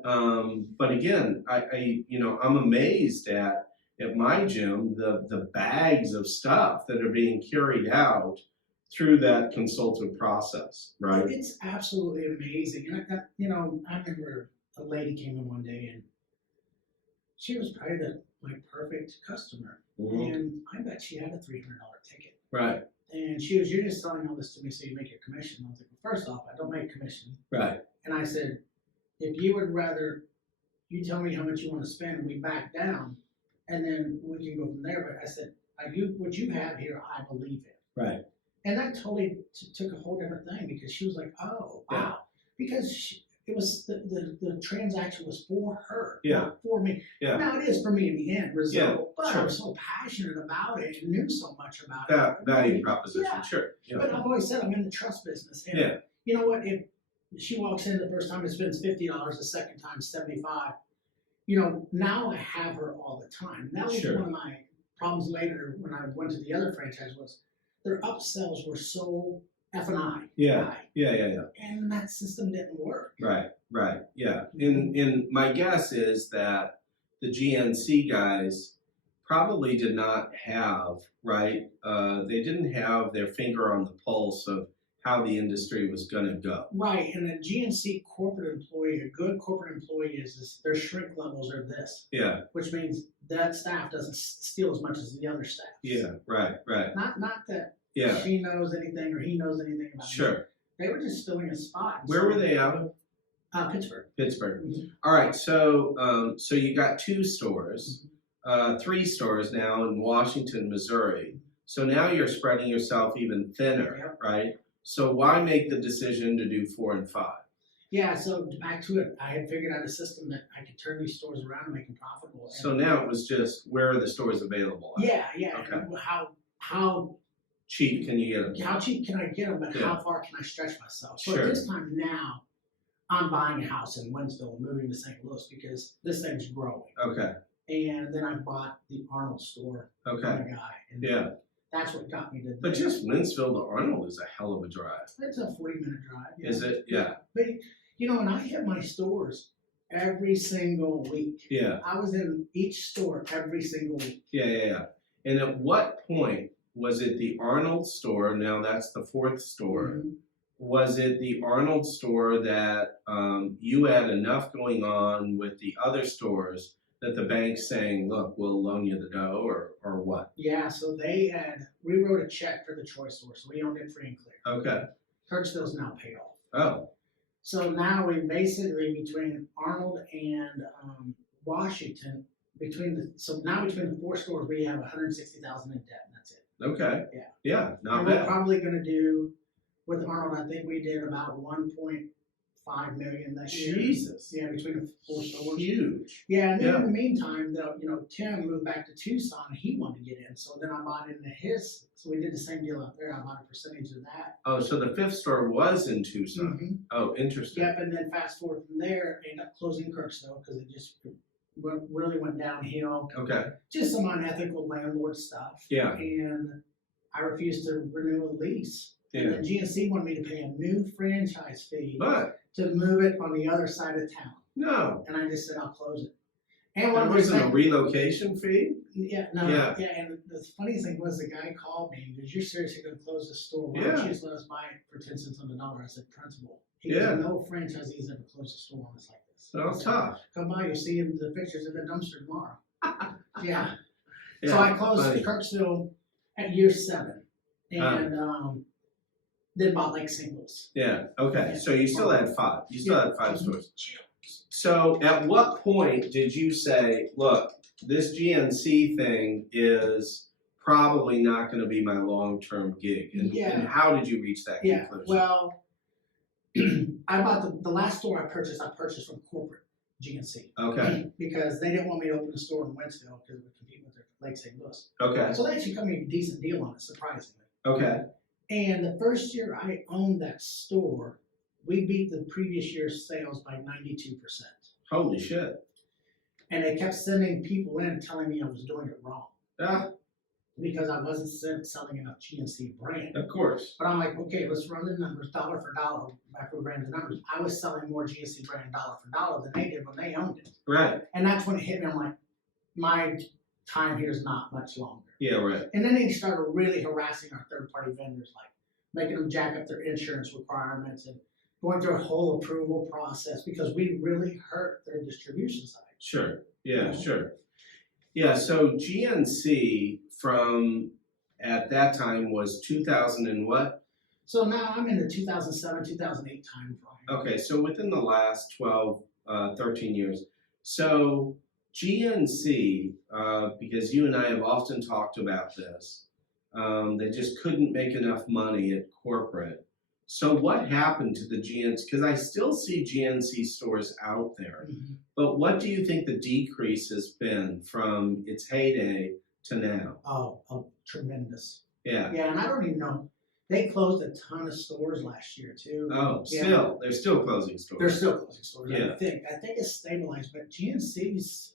again, I'm amazed at my gym, the bags of stuff that are being carried out through that consultative process, right? It's absolutely amazing. And I remember a lady came in one day and she was probably my perfect customer. Mm-hmm. And I bet she had a $300 ticket. Right. And you're just selling all this to me so you make your commission. I was like, well, first off, I don't make commission. Right. And I said, if you would rather you tell me how much you want to spend and we back down, and then we can go from there. But I said, what you have here, I believe in. Right. And that totally took a whole different thing because she was like, oh, wow. Yeah. Because it was the transaction was for her, not for me. Yeah. Now it is for me in the end result, but sure. I was so passionate about it and knew so much about it. Value proposition, sure. Yeah. But I've always said I'm in the trust business. And you know what? If she walks in the first time and spends $50, the second time $75, now I have her all the time. That was one of my problems later when I went to the other franchise was their upsells were so F&I. Yeah. And that system didn't work. Right, yeah. And my guess is that the GNC guys probably did not have, they didn't have their finger on the pulse of how the industry was going to go. Right, and a GNC corporate employee, a good corporate employee is their shrink levels are this. Yeah. Which means that staff doesn't steal as much as the other staff. Yeah, right. Not that she knows anything or he knows anything about it. Sure. They were just filling a spot. Where were they out of? Pittsburgh. Pittsburgh. Mm-hmm. All right, so you got two stores. 3 stores now in Washington, Missouri. So now you're spreading yourself even thinner, Yep. right? So why make the decision to do 4 and 5? Yeah, so back to it, I had figured out a system that I could turn these stores around and make them profitable. And So now it was just, where are the stores available at? yeah. Okay. And how Cheap can you get them? how cheap can I get them, but Yeah. how far can I stretch myself? So Sure. at this time now, I'm buying a house in Winsville and moving to St. Louis because this thing's growing. Okay. And then I bought the Arnold store from Okay. a guy. And Yeah. that's what got me to But just Winsville to Arnold is a hell of a drive. It's a 40-minute drive. Yeah. Is it? Yeah. But, you know, and I hit my stores every single week. Yeah. I was in each store every single week. Yeah. And at what point was it the Arnold store? Now that's the 4th store. Mm-hmm. Was it the Arnold store that you had enough going on with the other stores that the bank's saying, look, we'll loan you the dough, or what? Yeah, so we wrote a check for the Choice store, so we owned it free and clear. Okay. Kirksville's now paid off. Oh. So now we basically, between Arnold and Washington, between the 4 stores, we have $160,000 in debt, and that's it. Okay. Yeah, not and bad. We're probably going to do, with Arnold, I think we did about $1.5 million that year. Jesus. Yeah, between the 4 stores. Huge. Yeah, and then Yeah. in the meantime, though, you know, Tim moved back to Tucson, and he wanted to get in. So then I bought into his. So we did the same deal out there. I bought a percentage of that. Oh, so the 5th store was in Tucson. Mm-hmm. Oh, interesting. Yep, and then fast forward from there, I ended up closing Kirksville because it just really went downhill. Okay. Just some unethical landlord stuff. Yeah. And I refused to renew a lease. Yeah. And then GNC wanted me to pay a new franchise fee But to move it on the other side of town. no. And I just said, I'll close it. And There one wasn't a relocation fee? Yeah, and the funny thing was the guy called me and goes, "You're seriously going to close the store? Why don't you just let us buy it for 10 cents on the dollar?" I said, "Principal." He goes, "No franchisees ever close a store on us like this." So it's tough. Come by, you'll see the pictures of the dumpster tomorrow. Yeah. Yeah, So I closed funny. Kirksville at year 7, and then bought Lake St. Louis. Yeah. Okay. So you still had 5. You still had 5 Mhm. stores. So at what point did you say, look, this GNC thing is probably not going to be my long-term gig? And how did you reach that conclusion? Well, I bought the last store I purchased from corporate GNC. Okay. Because they didn't want me to open a store in Wentzville because it would compete with their Lake St. Louis. Okay. So they actually got me a decent deal on it, surprisingly. Okay. And the first year I owned that store, we beat the previous year's sales by 92%. Holy shit. And they kept sending people in telling me I was doing it wrong. Yeah, Because I wasn't selling enough GNC brand. of course. But I'm like, okay, let's run the numbers dollar for dollar. After we ran the numbers, I was selling more GNC brand dollar for dollar than they did when they owned it. Right. And that's when it hit me. I'm like, my time here is not much longer. Yeah, right. And then they started really harassing our third-party vendors, like making them jack up their insurance requirements and going through a whole approval process because we really hurt their distribution side. Sure. Yeah, sure. Yeah, so GNC from at that time was 2000 and what? So now I'm in the 2007, 2008 time frame. Okay, so within the last 12, 13 years. So GNC, because you and I have often talked about this, they just couldn't make enough money at corporate. So what happened to the GNC? Because I still see GNC stores out there, but what do you think the decrease has been from its heyday to now? Oh, tremendous. Yeah. Yeah, and I don't even know. They closed a ton of stores last year too. Oh, Yeah. they're still closing stores. They're still closing stores. Yeah. I think it's stabilized, but GNC's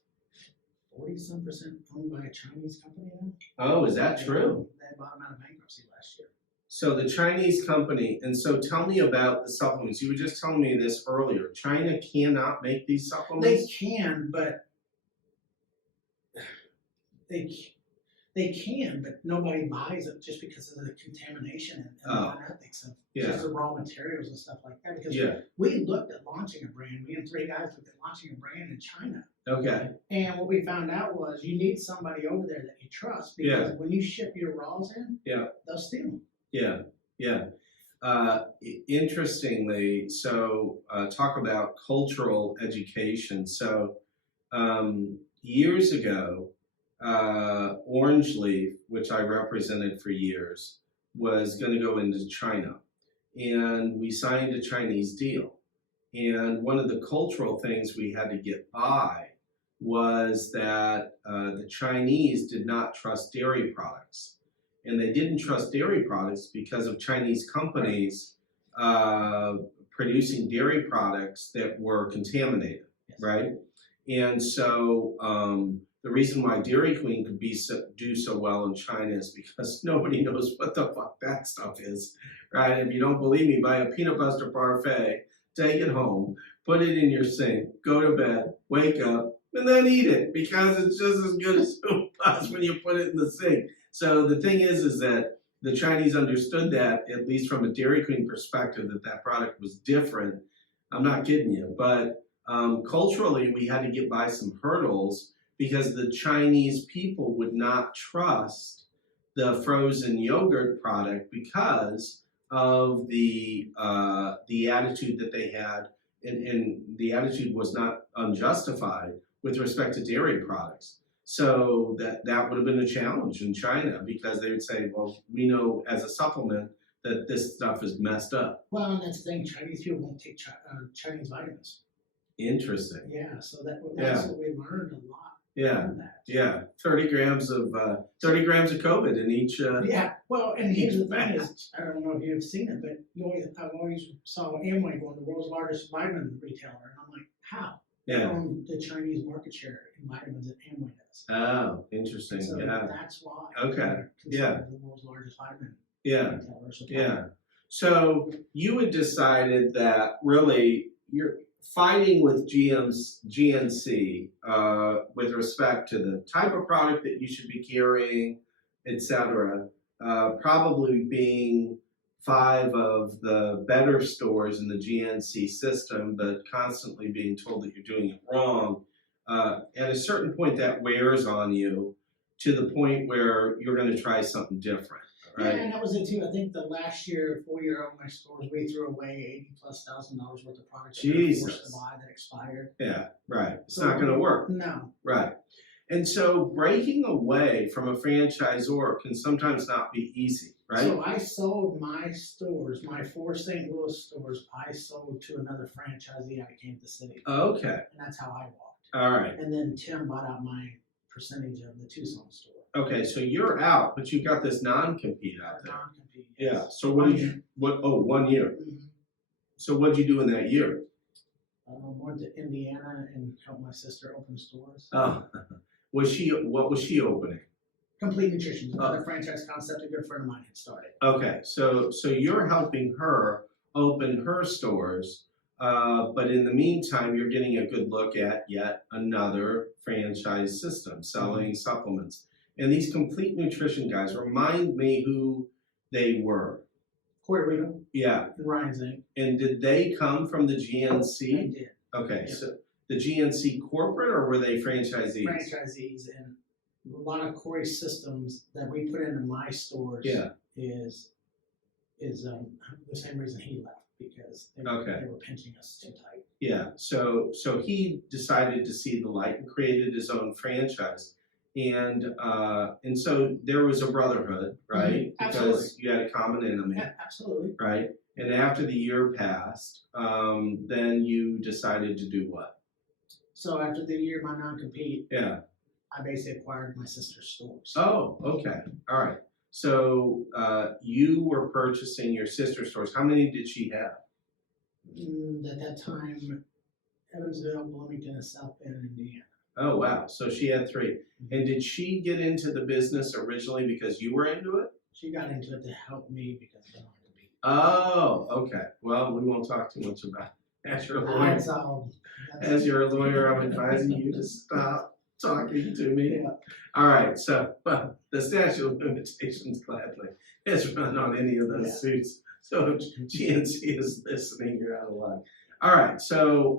40-some% owned by a Chinese company now. Oh, is that true? They bought them out of bankruptcy last year. So the Chinese company, and so tell me about the supplements. You were just telling me this earlier. China cannot make these They supplements? can, but nobody buys it just because of the contamination and the unethics of just the raw materials and stuff like that. Because we looked at launching a brand. Me and 3 guys looked at launching a brand in China. Okay. And what we found out was you need somebody over there that you trust because when you ship your raws in, they'll steal them. Yeah. Interestingly, so talk about cultural education. So years ago, Orange Leaf, which I represented for years, was going to go into China. And we signed a Chinese deal. And one of the cultural things we had to get by was that the Chinese did not trust dairy products. And they didn't trust dairy products because of Chinese companies producing dairy products that were contaminated, right? And so the reason why Dairy Queen could do so well in China is because nobody knows what the fuck that stuff is, right? If you don't believe me, buy a peanut butter parfait, take it home, put it in your sink, go to bed, wake up, and then eat it because it's just as good as it was when you put it in the sink. So the thing is that the Chinese understood that, at least from a Dairy Queen perspective, that product was different. I'm not kidding you, but culturally we had to get by some hurdles because the Chinese people would not trust the frozen yogurt product because of the attitude that they had, and the attitude was not unjustified with respect to dairy products. So that would have been a challenge in China because they would say, well, we know as a supplement that this stuff is messed up. Well, and that's the thing, Chinese people won't take Chinese vitamins. Interesting. Yeah, so that's what we learned a lot. Yeah, yeah, 30 grams of COVID in each. Yeah, well, and here's the thing is, I don't know if you've seen it, but I've always saw Amway going, the world's largest vitamin retailer, and I'm like, how? Yeah. The Chinese market share in vitamins that Amway does. Oh, interesting. So yeah. That's why. Okay. Yeah. The world's largest vitamin retailer. Yeah. So you had decided that really you're fighting with GNC with respect to the type of product that you should be carrying, etc. Probably being 5 of the better stores in the GNC system, but constantly being told that you're doing it wrong. At a certain point, that wears on you to the point where you're going to try something different. Right? Yeah, and that was it too. I think the last year, 4 year of my stores, we threw away $80,000+ worth of products that we were forced to buy that expired. Yeah, right. It's not going to work. No. Right. And so breaking away from a franchisor can sometimes not be easy, right? So I sold my stores, my 4 St. Louis stores, I sold to another franchisee out of Kansas City. Okay. And that's how I walked. All right. And then Tim bought out my percentage of the Tucson store. Okay, so you're out, but you've got this non-compete out there. Non-compete. Yeah. So what did you? Oh, 1 year. Mm-hmm. So what did you do in that year? Went to Indiana and helped my sister open stores. Oh, what was she opening? Complete Nutrition, another franchise concept a good friend of mine had started. Okay, so you're helping her open her stores, but in the meantime, you're getting a good look at yet another franchise system selling supplements. And these Complete Nutrition guys, remind me who they were. Corey Riedel. Yeah. And Ryan Zink. And did they come from the GNC? They did. Okay, Yeah. so the GNC corporate, or were they franchisees? Franchisees, and a lot of Corey's systems that we put into my stores is the same reason he left, because they were pinching us too tight. Yeah, so he decided to see the light and created his own franchise. And so there was a brotherhood, right? Mm-hmm. Because you had a common enemy. Yeah, absolutely. Right? And after the year passed, then you decided to do what? So after the year, my non-compete, I basically acquired my sister's stores. Oh, okay. All right. So you were purchasing your sister's stores. How many did she have? At that time, Evansville, Bloomington, and South Bend, Indiana. Oh, wow. So she had 3. And did she get into the business originally because you were into it? She got into it to help me because I wanted to be. Oh, okay. Well, we won't talk too much about it. As your lawyer, I'm advising you to stop talking to me. Yeah. All right. So, well, the statute of limitations gladly has run on any of those suits. So GNC is listening. You're out of luck. All right. So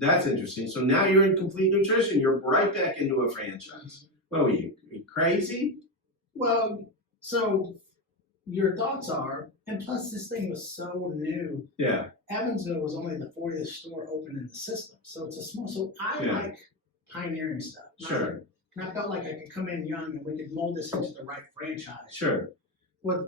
that's interesting. So now you're in Complete Nutrition. You're right back into a franchise. What were you crazy? Well, so your thoughts are, and plus this thing was so new. Yeah. Evansville was only the 40th store open in the system, so it's a small. So I like pioneering stuff. Sure. And I felt like I could come in young and we could mold this into the right franchise. Sure. With,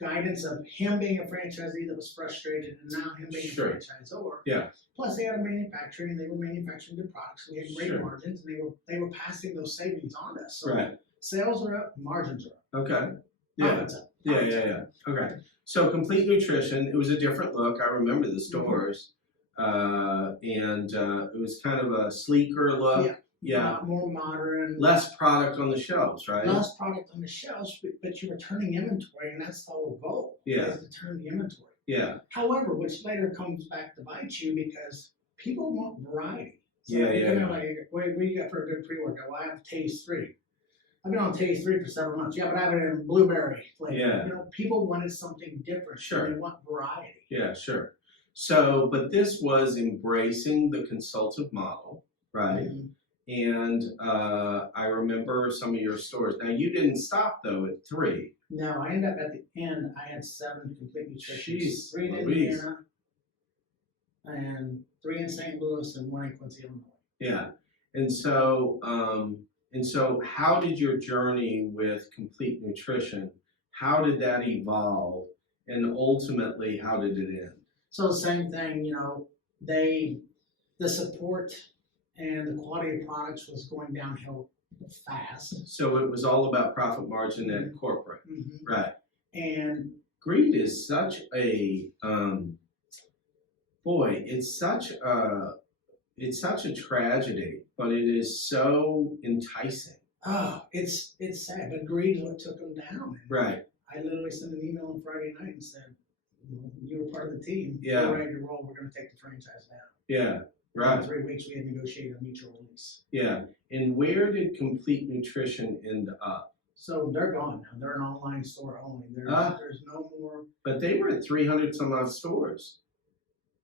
guidance of him being a franchisee that was frustrated and now him being a franchisor. Yeah. Plus they had a manufacturing and they were manufacturing good products. We had great margins and they were passing those savings on us. So sales are up, margins are up. Okay. Yeah. Yeah. Okay. So Complete Nutrition, it was a different look. I remember the stores. And it was kind of a sleeker look. Yeah. More modern. Less product on the shelves, right? Less product on the shelves, but you were turning inventory, and that's the whole goal. Yeah. Is to turn the inventory. Yeah. However, which later comes back to bite you because people want variety. So like, what do you got for a good pre-workout? Well, I have Taste 3. I've been on Taste 3 for several months. Yeah, but I have it in blueberry flavor. Yeah. People wanted something different. Sure. They want variety. Yeah, sure. So, but this was embracing the consultative model, right? Mm-hmm. And I remember some of your stores. Now, you didn't stop, though, at 3. No, I ended up at the end, I had 7 Complete Nutrition. Jeez, 3 in Indiana, and 3 in St. Louis, and 1 in Quincy, Illinois. Yeah. And so how did your journey with Complete Nutrition, how did that evolve? And ultimately, how did it end? So the same thing, the support and the quality of products was going downhill fast. So it was all about profit margin at corporate, right? And greed is such a it's such a tragedy, but it is so enticing. Oh, it's sad, but greed is what took them down. Right. I literally sent an email on Friday night and said, you were part of the team. Yeah. We're ready to roll. We're going to take the franchise down. Yeah. Right. In 3 weeks, we had negotiated a mutual release. Yeah. And where did Complete Nutrition end up? So they're gone now. They're an online store only. There's no more. But they were at 300 some odd stores.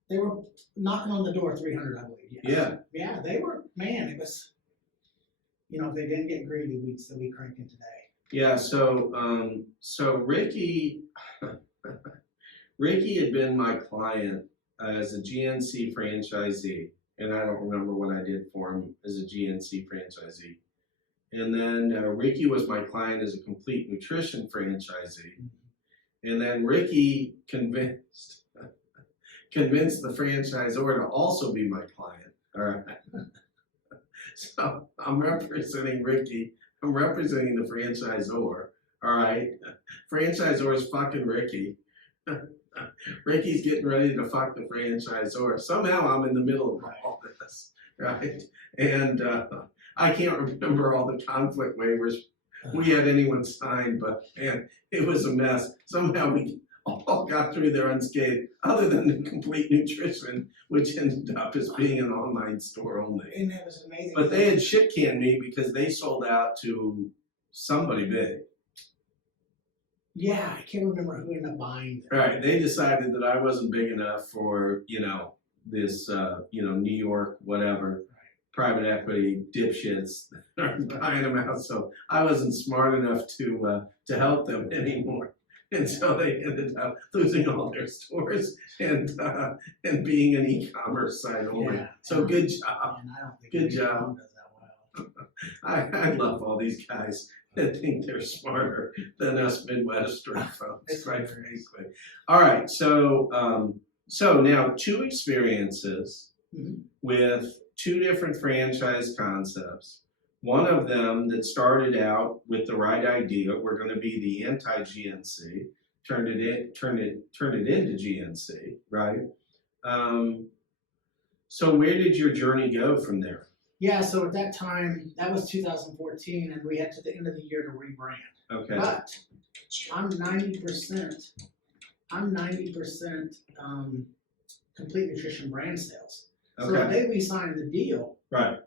They were knocking on the door 300, I believe. Yes. Yeah. Yeah, they were, man, it was, if they didn't get greedy, we'd still be cranking today. Yeah, so Ricky had been my client as a GNC franchisee, and I don't remember what I did for him as a GNC franchisee. And then Ricky was my client as a Complete Nutrition franchisee. And then Ricky convinced the franchisor to also be my client. All right. So I'm representing Ricky. I'm representing the franchisor. All right. Franchisor is fucking Ricky. Ricky's getting ready to fuck the franchisor. Somehow I'm in the middle of all this, right? And I can't remember all the conflict waivers we had anyone sign, but man, it was a mess. Somehow we all got through there unscathed, other than the Complete Nutrition, which ended up as being an online store only. And that was amazing. But they had shit canned me because they sold out to somebody big. Yeah, I can't remember who ended up buying them. Right, they decided that I wasn't big enough for, this, New York, whatever, private equity dipshits that are buying them out. So I wasn't smart enough to help them anymore. And so they ended up losing all their stores and being an e-commerce site only. Yeah, so good job. And I don't think good job. Does that well. I love all these guys that think they're smarter than us Midwestern folks, quite frankly. All right, so now 2 experiences with 2 different franchise concepts. One of them that started out with the right idea, we're going to be the anti-GNC, turned it into GNC, right? So where did your journey go from there? Yeah, so at that time, that was 2014, and we had to the end of the year to rebrand. Okay. But I'm 90% Complete Nutrition brand sales. So the day we signed the deal, right,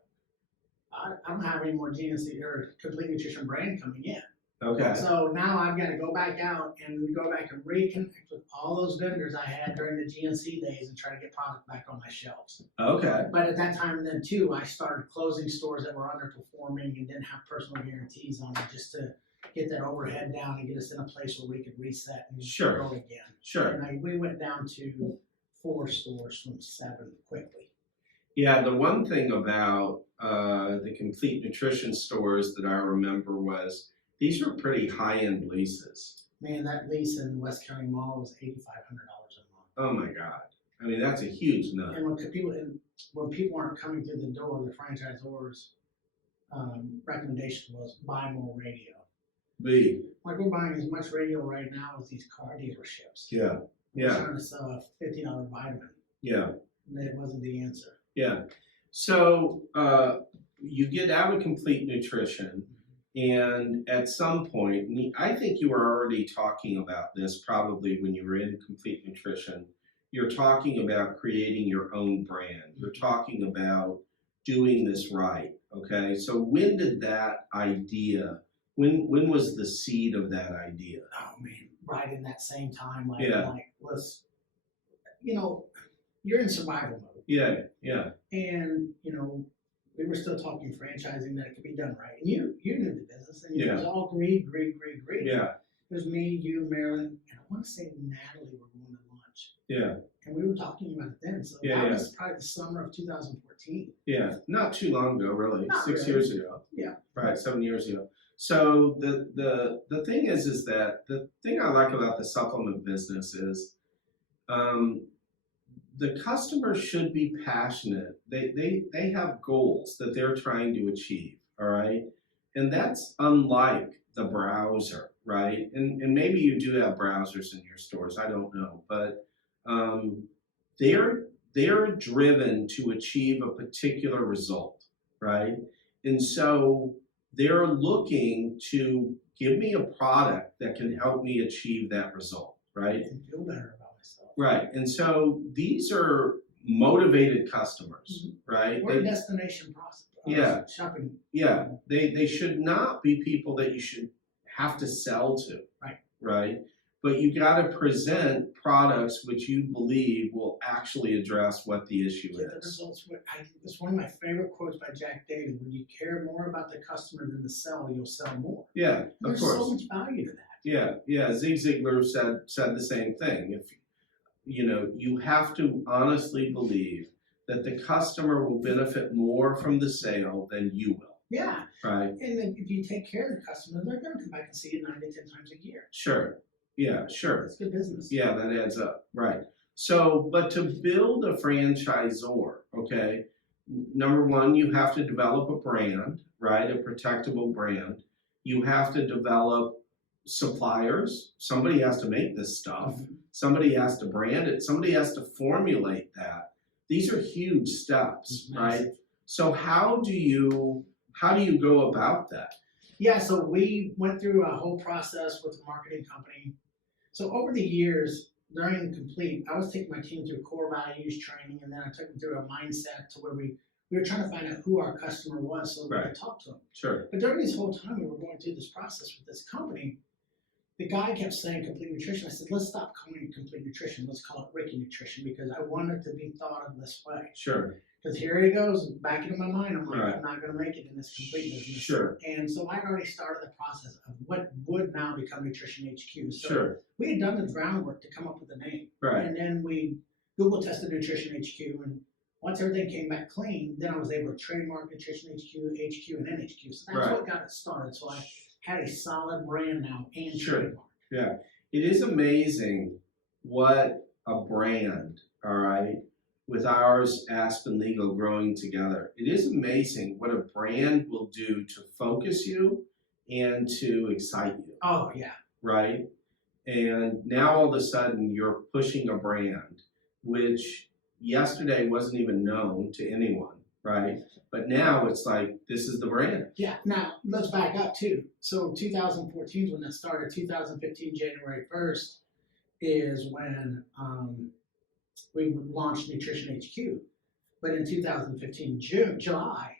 I don't have any more GNC or Complete Nutrition brand coming in. Okay. So now I've got to go back out and go back and reconnect with all those vendors I had during the GNC days and try to get product back on my shelves. Okay. But at that time then too, I started closing stores that were underperforming and didn't have personal guarantees on them just to get that overhead down and get us in a place where we could reset and grow again. Sure. And we went down to 4 stores from 7 quickly. Yeah, the one thing about the complete nutrition stores that I remember was, these were pretty high-end leases. Man, that lease in West County Mall was $8,500 a month. Oh my God. I mean, that's a huge nut. And when people aren't coming through the door, the franchisor's recommendation was buy more radio. Like we're buying as much radio right now as these car dealerships. Yeah. We're trying to sell a $50 vitamin. Yeah. And it wasn't the answer. Yeah. So you get out of complete nutrition, and at some point, I think you were already talking about this probably when you were in complete nutrition. You're talking about creating your own brand. You're talking about doing this right. Okay. So when did that idea? When was the seed of that idea? Oh man, right in that same time, let's, you're in survival mode. Yeah, yeah. And we were still talking franchising, that it could be done right. And you knew the business, and it was all greed. Yeah. It was me, you, Marilyn, and I want to say Natalie were going to lunch. Yeah. And we were talking about it then. So that was probably the summer of 2014. Yeah, not too long ago, really. Not 6 really. years ago. Yeah. Right, 7 years ago. So the thing is that the thing I like about the supplement business is the customer should be passionate. They have goals that they're trying to achieve, all right? And that's unlike the browser, right? And maybe you do have browsers in your stores, I don't know, but they're driven to achieve a particular result, right? And so they're looking to give me a product that can help me achieve that result, right? And feel better about myself. Right. And so these are motivated customers, right? We're a destination process. Shopping. Yeah. They should not be people that you should have to sell to. Right. Right. But you got to present products which you believe will actually address what the issue Get the is. results. It's one of my favorite quotes by Jack Daly. When you care more about the customer than the sell, you'll sell more. Yeah, of There's course. so much value to that. Yeah. Zig Ziglar said the same thing. If you have to honestly believe that the customer will benefit more from the sale than you will. Yeah. Right. And then if you take care of the customer, they're going to come back and see you 9 to 10 times a year. Sure. Yeah, sure. It's good business. Yeah, that adds up. Right. So, but to build a franchisor, okay, number one, you have to develop a brand, right? A protectable brand. You have to develop suppliers. Somebody has to make this stuff. Somebody has to brand it. Somebody has to formulate that. These are huge steps, right? So how do you go about that? Yeah, so we went through a whole process with the marketing company. So over the years, during Complete, I was taking my team through core values training, and then I took them through a mindset to where we were trying to find out who our customer was so we could talk to them. Sure. But during this whole time we were going through this process with this company, the guy kept saying Complete Nutrition. I said, let's stop calling it Complete Nutrition. Let's call it Ricky Nutrition, because I want it to be thought of this way. Sure. Because here it goes, back into my mind, I'm like, I'm not going to make it in this complete business. Sure. And so I already started the process of what would now become NutritionHQ. So Sure. we had done the groundwork to come up with the name. Right. And then we Google tested NutritionHQ, and once everything came back clean, then I was able to trademark NutritionHQ, HQ, and NHQ. So that's what got it started. So I had a solid brand now and trademark. Yeah. It is amazing what a brand, all right, with ours, Aspen Legal, growing together. It is amazing what a brand will do to focus you and to excite you. Oh, yeah. Right? And now all of a sudden you're pushing a brand which yesterday wasn't even known to anyone, right? But now it's like, this is the brand. Yeah. Now, let's back up too. So 2014 is when that started. 2015, January 1st is when we launched NutritionHQ. But in 2015, July,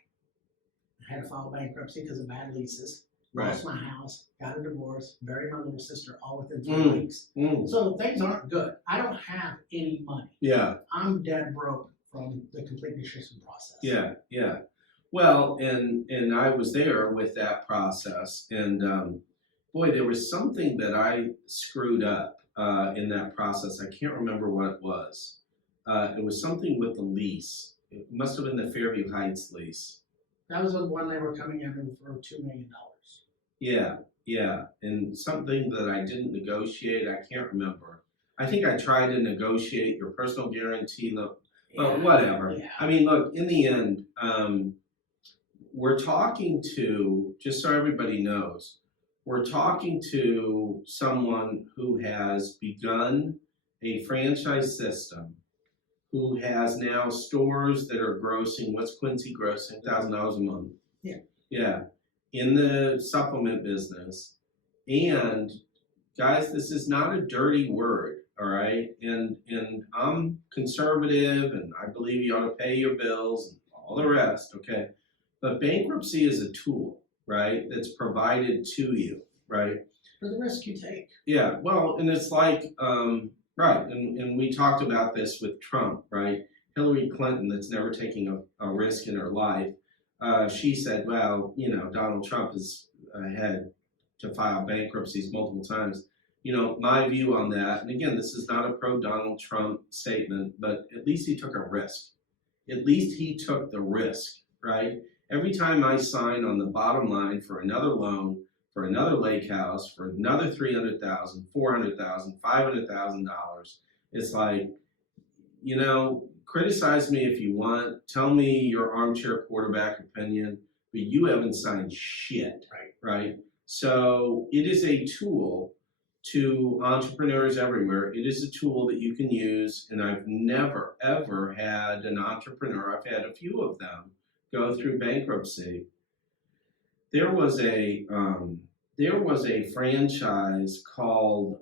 I had to file bankruptcy because of bad leases. Lost my house, got a divorce, buried my little sister all within 3 weeks. So things aren't good. I don't have any money. Yeah. I'm dead broke from the complete nutrition process. Yeah, yeah. Well, and I was there with that process, and boy, there was something that I screwed up in that process. I can't remember what it was. It was something with the lease. It must have been the Fairview Heights lease. That was the one they were coming in for $2 million. Yeah, yeah, and something that I didn't negotiate, I can't remember. I think I tried to negotiate your personal guarantee, look, but whatever. Yeah. I mean, look, in the end, we're talking to, just so everybody knows, we're talking to someone who has begun a franchise system, who has now stores that are grossing, what's Quincy grossing? $1,000 a month. Yeah. Yeah. In the supplement business. And guys, this is not a dirty word, all right? And I'm conservative and I believe you ought to pay your bills and all the rest, okay? But bankruptcy is a tool, right? That's provided to you, right? For the risk you take. Yeah, well, and it's like, right, and we talked about this with Trump, right? Hillary Clinton, that's never taking a risk in her life, she said, well, you know, Donald Trump has had to file bankruptcies multiple times. You know, my view on that, and again, this is not a pro-Donald Trump statement, but at least he took a risk. At least he took the risk, right? Every time I sign on the bottom line for another loan, for another lake house, for another $300,000, $400,000, $500,000, it's like, you know, criticize me if you want, tell me your armchair quarterback opinion, but you haven't signed shit, right? So it is a tool to entrepreneurs everywhere. It is a tool that you can use, and I've never, ever had an entrepreneur, I've had a few of them, go through bankruptcy. There was a franchise called,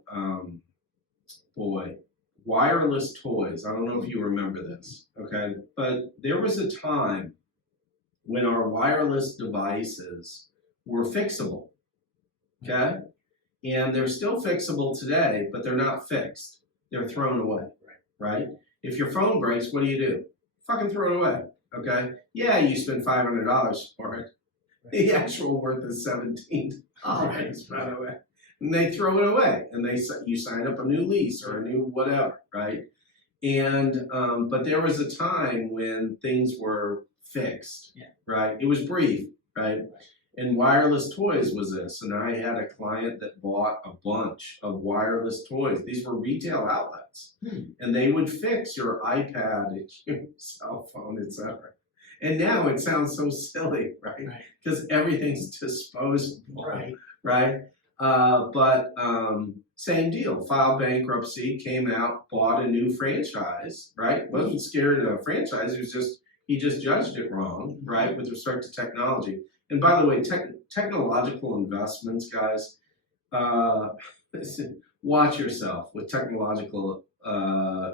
Wireless Toys. I don't know if you remember this, okay? But there was a time when our wireless devices were fixable, okay? And they're still fixable today, but they're not fixed. They're thrown away, right? If your phone breaks, what do? Fucking throw it away, okay? Yeah, you spend $500 for it. The actual worth is $17, by the way. And they throw it away, and you sign up a new lease or a new whatever, right? And but there was a time when things were fixed, right? It was brief, right? And Wireless Toys was this, and I had a client that bought a bunch of wireless toys. These were retail outlets, and they would fix your iPad and your cell phone, etc. And now it sounds so silly, right? Because everything's disposable, right? But same deal. Filed bankruptcy, came out, bought a new franchise, right? Wasn't scared of a franchise. He just judged it wrong, right? With respect to technology. And by the way, technological investments, guys, watch yourself with technological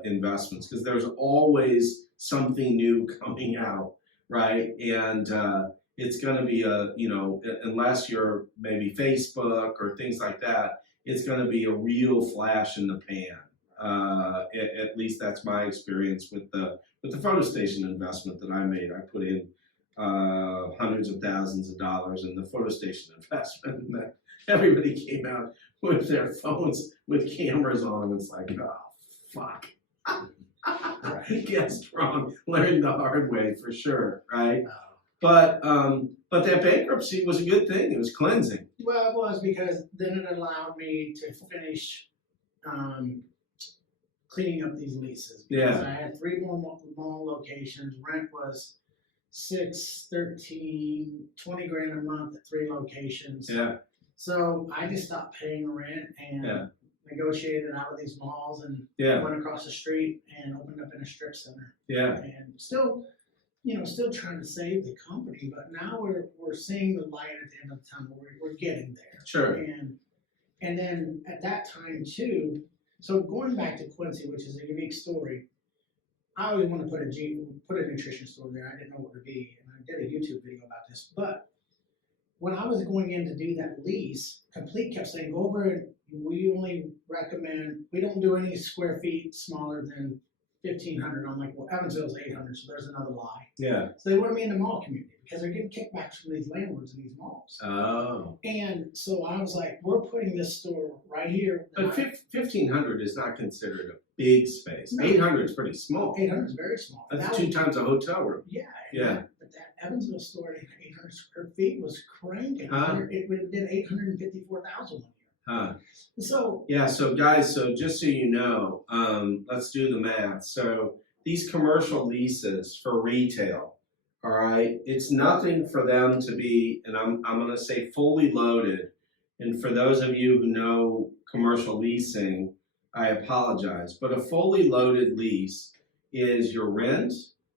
investments, because there's always something new coming out, right? And it's going to be unless you're maybe Facebook or things like that, it's going to be a real flash in the pan. At least that's my experience with the photo station investment that I made. I put in hundreds of thousands of dollars in the photo station investment, and that everybody came out with their phones with cameras on them. It's like, oh, fuck. Guessed wrong, learned the hard way for sure, right? But that bankruptcy was a good thing. It was cleansing. Well, it was, because then it allowed me to finish cleaning up these leases. Because I had 3 more mall locations. Rent was 6, 13, 20 grand a month at 3 locations. Yeah. So I just stopped paying rent and negotiated out of these malls and went across the street and opened up in a strip center. Yeah. And still trying to save the company, but now we're seeing the light at the end of the tunnel. We're getting there. Sure. And then at that time too, so going back to Quincy, which is a unique story, I always want to put a nutrition store there. I didn't know what it would be, and I did a YouTube video about this. But when I was going in to do that lease, Complete kept saying, go over and we only recommend, we don't do any square feet smaller than 1,500. I'm like, well, Evansville's 800, so there's another lie. Yeah. So they wanted me in the mall community because they're getting kickbacks from these landlords in these malls. Oh. And so I was like, we're putting this store right here. But 1,500 is not considered a big space. No. 800 is pretty small. 800 is very small. That's 2 times a hotel room. Yeah. Yeah. The that Evansville store at 800 square feet was cranking. It did 854,000 one year. So yeah, so guys, so just so you know, let's do the math. So these commercial leases for retail, all right, it's nothing for them to be, and I'm going to say fully loaded. And for those of you who know commercial leasing, I apologize, but a fully loaded lease is your rent,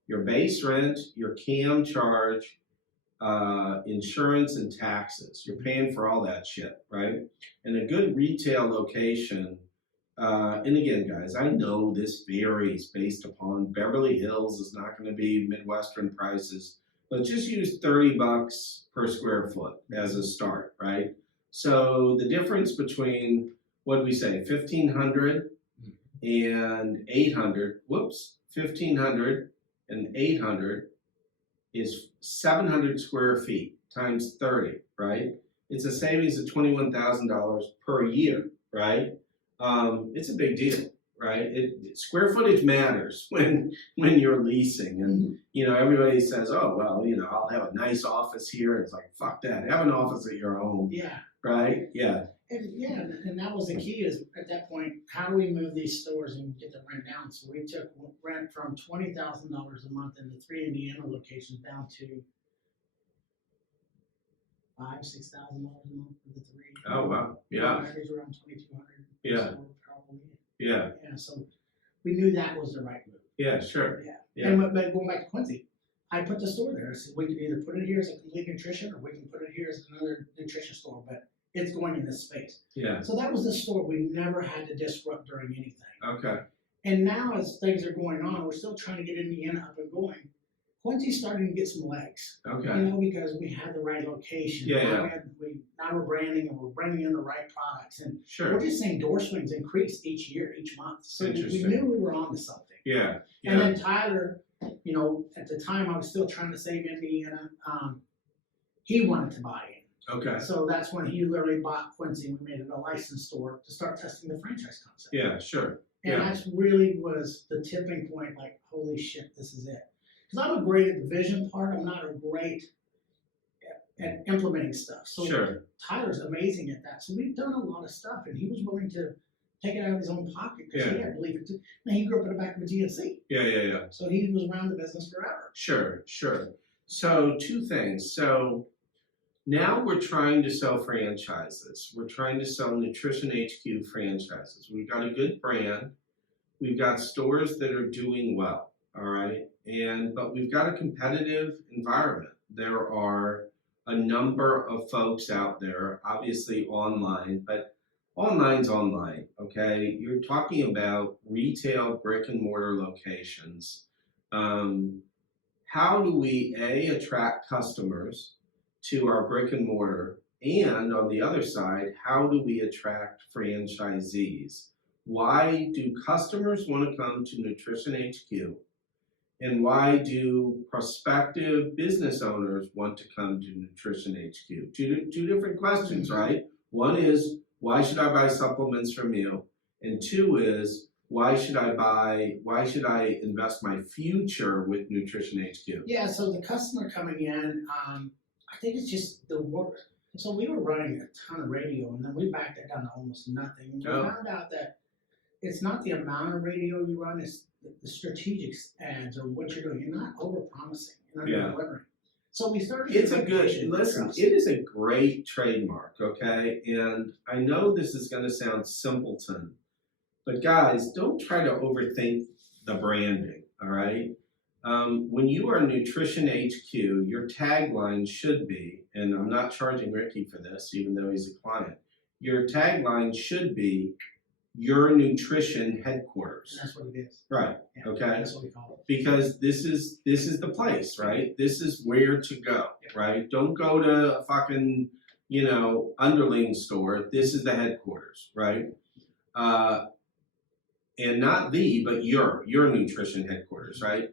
your base rent, your CAM charge, insurance and taxes. You're paying for all that shit, right? And a good retail location, and again, guys, I know this varies based upon Beverly Hills is not going to be Midwestern prices, but just use $30 per square foot as a start, right? So the difference between, what do we say, 1,500 and 800, whoops, 1,500 and 800 is 700 square feet times 30, right? It's a savings of $21,000 per year, right? It's a big deal, right? Square footage matters when you're leasing, and you know, everybody says, oh well, you know, I'll have a nice office here. It's like, fuck that, have an office at your home. Yeah. Right. Yeah. And that was the key, is at that point, how do we move these stores and get the rent down? So we took rent from $20,000 a month in the 3 Indiana locations down to $5,000-6,000 a month for the 3. Oh wow. Yeah. Average around 2,200. Yeah. Yeah. Yeah. So we knew that was the right move. Yeah. Sure. Yeah. Yeah. And but going back to Quincy, I put the store there. I said we can either put it here as a complete nutrition, or we can put it here as another nutrition store, but it's going in this space. Yeah. So that was the store we never had to disrupt during anything. Okay. And now, as things are going on, we're still trying to get Indiana up and going. Quincy's starting to get some legs. Okay. You know, because we had the right location. Yeah. Now we're branding, and we're bringing in the right products, and Sure. we're just seeing door swings increase each year, each month. So we Interesting. knew we were on to something. Yeah. Yeah. And then Tyler, you know, at the time I was still trying to save Indiana. He wanted to buy in. Okay. So that's when he literally bought Quincy, and we made it a licensed store to start testing the franchise concept. Yeah. Sure. And Yeah. that's really was the tipping point, like, holy shit, this is it. Because I'm a great at the vision part, I'm not a great at implementing stuff. So Sure. Tyler's amazing at that. So we've done a lot of stuff, and he was willing to take it out of his own pocket because he had to believe it too. And he grew up in the back of a GNC. Yeah. Yeah. Yeah. So he was around the business forever. Sure. Sure. So two things. So now we're trying to sell franchises. We're trying to sell NutritionHQ franchises. We've got a good brand. We've got stores that are doing well, all right? But we've got a competitive environment. There are a number of folks out there, obviously online, but online's online, okay? You're talking about retail brick and mortar locations. How do we, A, attract customers to our brick and mortar, and on the other side, how do we attract franchisees? Why do customers want to come to NutritionHQ, and why do prospective business owners want to come to NutritionHQ? Two different questions, right? One is, why should I buy supplements from you? And two is, why should I invest my future with NutritionHQ? Yeah, so the customer coming in, I think it's just the work. So we were running a ton of radio, and then we backed it down to almost nothing. And we found out that it's not the amount of radio you run, it's the strategic ads or what you're doing. You're not over-promising, you're not delivering. So we started. It's a good, listen, it is a great trademark, okay? And I know this is going to sound simpleton, but guys, don't try to overthink the branding, all right? When you are NutritionHQ, your tagline should be, and I'm not charging Ricky for this, even though he's a client, your tagline should be your nutrition headquarters. And that's what it is. Right. Yeah, okay. That's what we call it. Because this is the place, right? This is where to go, right? Don't go to a fucking, underling store. This is the headquarters, right? And not but your nutrition headquarters, right?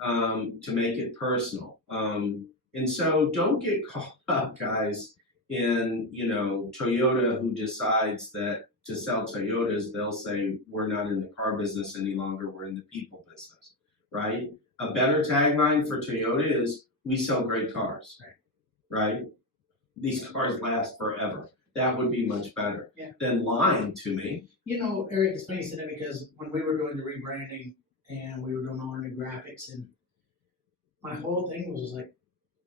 To make it personal. And so don't get caught up, guys, in, Toyota, who decides that to sell Toyotas, they'll say, we're not in the car business any longer, we're in the people business, right? A better tagline for Toyota is, we sell great cars, right? These cars last forever. That would be much better than lying to me. You know, Eric, it's funny you said that because when we were doing the rebranding and we were doing all our new graphics, and my whole thing was like,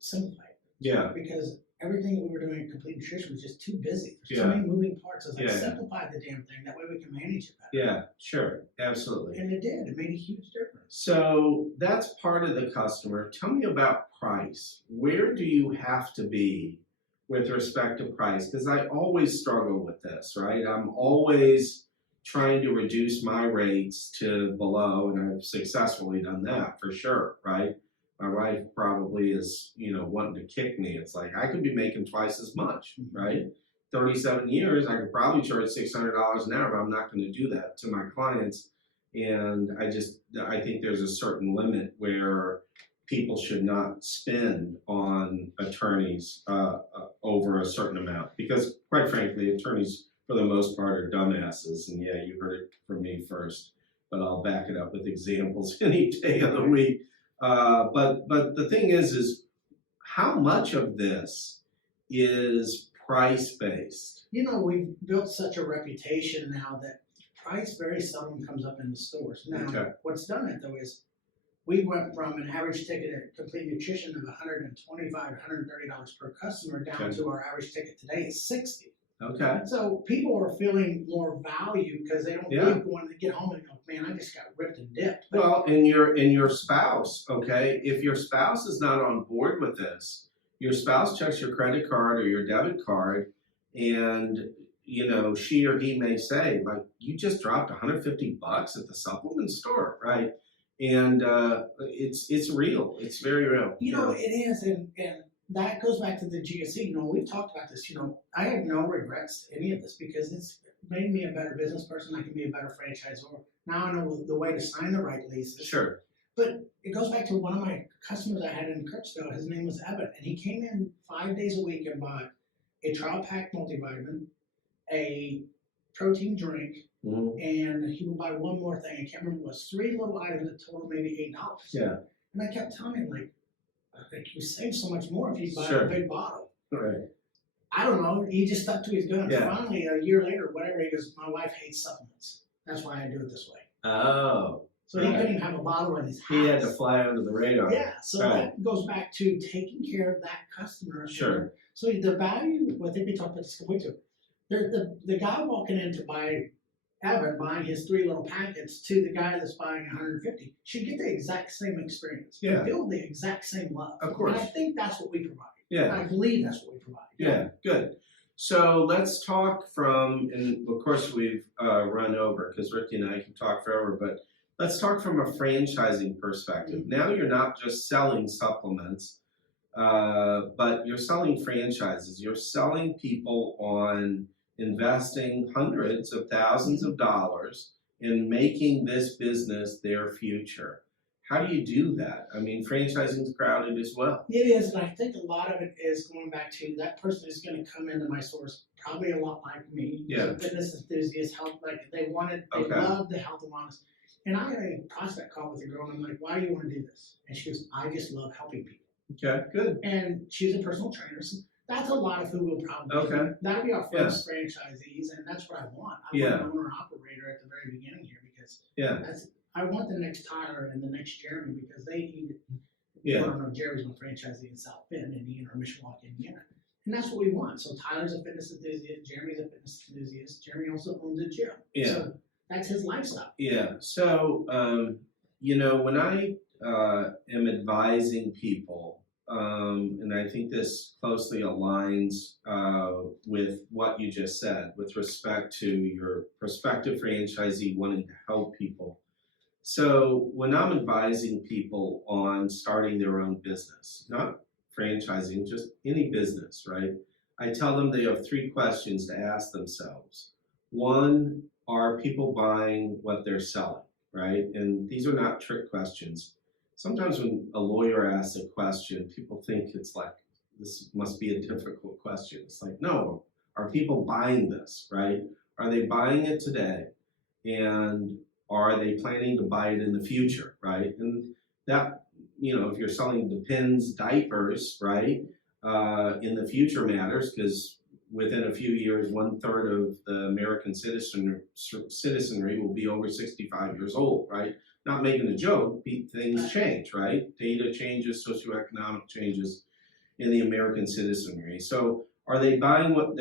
simplify it. Yeah. Because everything that we were doing in Complete Nutrition was just too busy. There's so many moving parts. I was like, simplify the damn thing. That way we can manage it better. Yeah, sure. Absolutely. And it did. It made a huge difference. So that's part of the customer. Tell me about price. Where do you have to be with respect to price? Because I always struggle with this, right? I'm always trying to reduce my rates to below, and I've successfully done that for sure, right? My wife probably is, wanting to kick me. It's like, I could be making twice as much, right? 37 years, I could probably charge $600 an hour, but I'm not going to do that to my clients. And I think there's a certain limit where people should not spend on attorneys over a certain amount, because quite frankly, attorneys for the most part are dumbasses. And yeah, you heard it from me first, but I'll back it up with examples any day of the week. But the thing is how much of this is price-based? We've built such a reputation now that price very seldom comes up in the stores. Now, what's done it though is we went from an average ticket at Complete Nutrition of $125, $130 per customer down to our average ticket today is $60. Okay. So people are feeling more value because they don't really want to get home and go, man, I just got ripped and dipped. Well, and your spouse, okay, if your spouse is not on board with this, your spouse checks your credit card or your debit card, and she or he may say, like, you just dropped $150 at the supplement store, right? And it's real. It's very real. It is, and that goes back to the GSC. We've talked about this. I have no regrets to any of this because it's made me a better business person. I can be a better franchisor. Now I know the way to sign the right leases. Sure. But it goes back to one of my customers I had in Kirksville. His name was Evan, and he came in 5 days a week and bought a trial pack multivitamin, a protein drink, and he would buy one more thing. I can't remember what it was. 3 little items that totaled maybe $8. Yeah. And I kept telling him, like, you save so much more if you buy a big bottle. Right. I don't know. He just stuck to his guns. Yeah. Finally, a year later, whatever, he goes, my wife hates supplements. That's why I do it this way. Oh. So he couldn't even have a bottle in his house. He had to fly under the radar. Yeah. So that goes back to taking care of that customer. Sure. So the value, I think we talked about this a week ago. The guy walking in to buy Evan buying his 3 little packets to the guy that's buying 150 should get the exact same experience. Yeah. Feel the exact same love. Of course. And I think that's what we provide. Yeah. I believe that's what we provide. Yeah, good. So let's talk and of course we've run over because Ricky and I can talk forever, but let's talk from a franchising perspective. Mm-hmm. Now you're not just selling supplements, but you're selling franchises. You're selling people on investing hundreds of thousands of dollars in making this business their future. How do you do that? I mean, franchising is crowded as well. It is, and I think a lot of it is going back to that person is going to come into my stores probably a lot like me. Yeah. Fitness enthusiasts, health, like they love the health and wellness. And I had a prospect call with a girl, and I'm like, why do you want to do this? And she goes, I just love helping people. Okay, good. And she's a personal trainer. So that's a lot of who will probably do. That'll be our first franchisees, and that's what I want. I want an owner-operator at the very beginning here because I want the next Tyler and the next Jeremy because they need I don't know if Jeremy's one franchisee in South Bend, Indiana, or Mishawaka, Indiana. And that's what we want. So Tyler's a fitness enthusiast, Jeremy's a fitness enthusiast, Jeremy also owns a gym. Yeah. So that's his lifestyle. Yeah. So, when I am advising people, and I think this closely aligns with what you just said with respect to your prospective franchisee wanting to help people. So when I'm advising people on starting their own business, not franchising, just any business, right? I tell them they have 3 questions to ask themselves. 1, are people buying what they're selling, right? And these are not trick questions. Sometimes when a lawyer asks a question, people think it's like, this must be a difficult question. It's like, no, are people buying this, right? Are they buying it today? And are they planning to buy it in the future, right? And that if you're selling Depends diapers, right, in the future matters, because within a few years, 1/3 of the American citizenry will be over 65 years old, right? Not making a joke, things change, right? Data changes, socioeconomic changes in the American citizenry. So are they buying what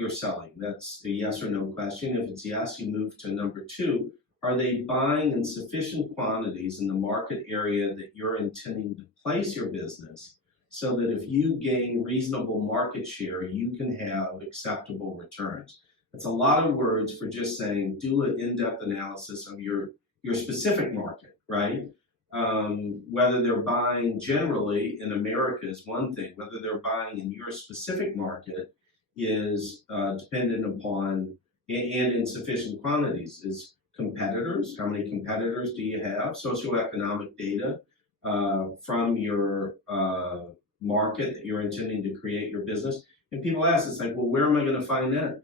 you're selling? That's a yes or no question. If it's yes, you move to number 2. Are they buying in sufficient quantities in the market area that you're intending to place your business, so that if you gain reasonable market share, you can have acceptable returns? That's a lot of words for just saying, do an in-depth analysis of your specific market, right? Whether they're buying generally in America is one thing. Whether they're buying in your specific market is dependent upon, and in sufficient quantities, is competitors. How many competitors do you have? Socioeconomic data from your market that you're intending to create your business. And people ask, it's like, well, where am I going to find that?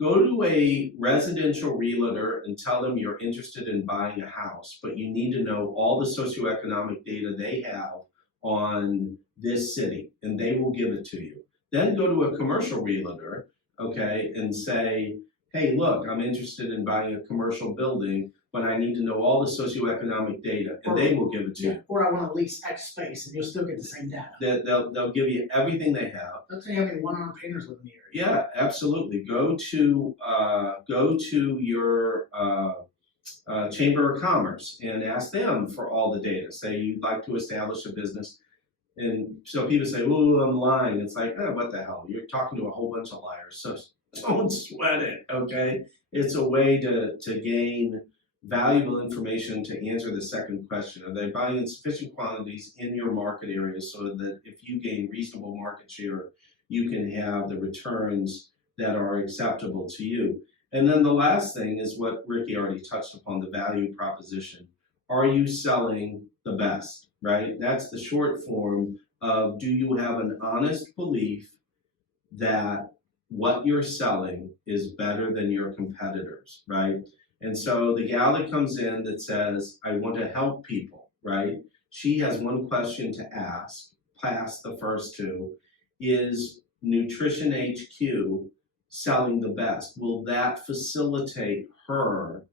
Go to a residential realtor and tell them you're interested in buying a house, but you need to know all the socioeconomic data they have on this city, and they will give it to you. Then go to a commercial realtor, okay, and say, hey, look, I'm interested in buying a commercial building, but I need to know all the socioeconomic data, and they will give it to you. Or I want to lease X space, and you'll still get the same data. They'll give you everything they have. Let's say having one-armed painters live in the area. Yeah, absolutely. Go to your Chamber of Commerce and ask them for all the data. Say you'd like to establish a business, and so people say, "Oh, I'm lying." It's like, oh, what the hell? You're talking to a whole bunch of liars. So don't sweat it. Okay, it's a way to gain valuable information to answer the second question. Are they buying in sufficient quantities in your market area so that if you gain reasonable market share, you can have the returns that are acceptable to you? And then the last thing is what Ricky already touched upon, the value proposition. Are you selling the best, right? That's the short form of, do you have an honest belief that what you're selling is better than your competitors, right? And so the gal that comes in that says, I want to help people, right? She has one question to ask, past the first two. Is NutritionHQ selling the best? Will that facilitate her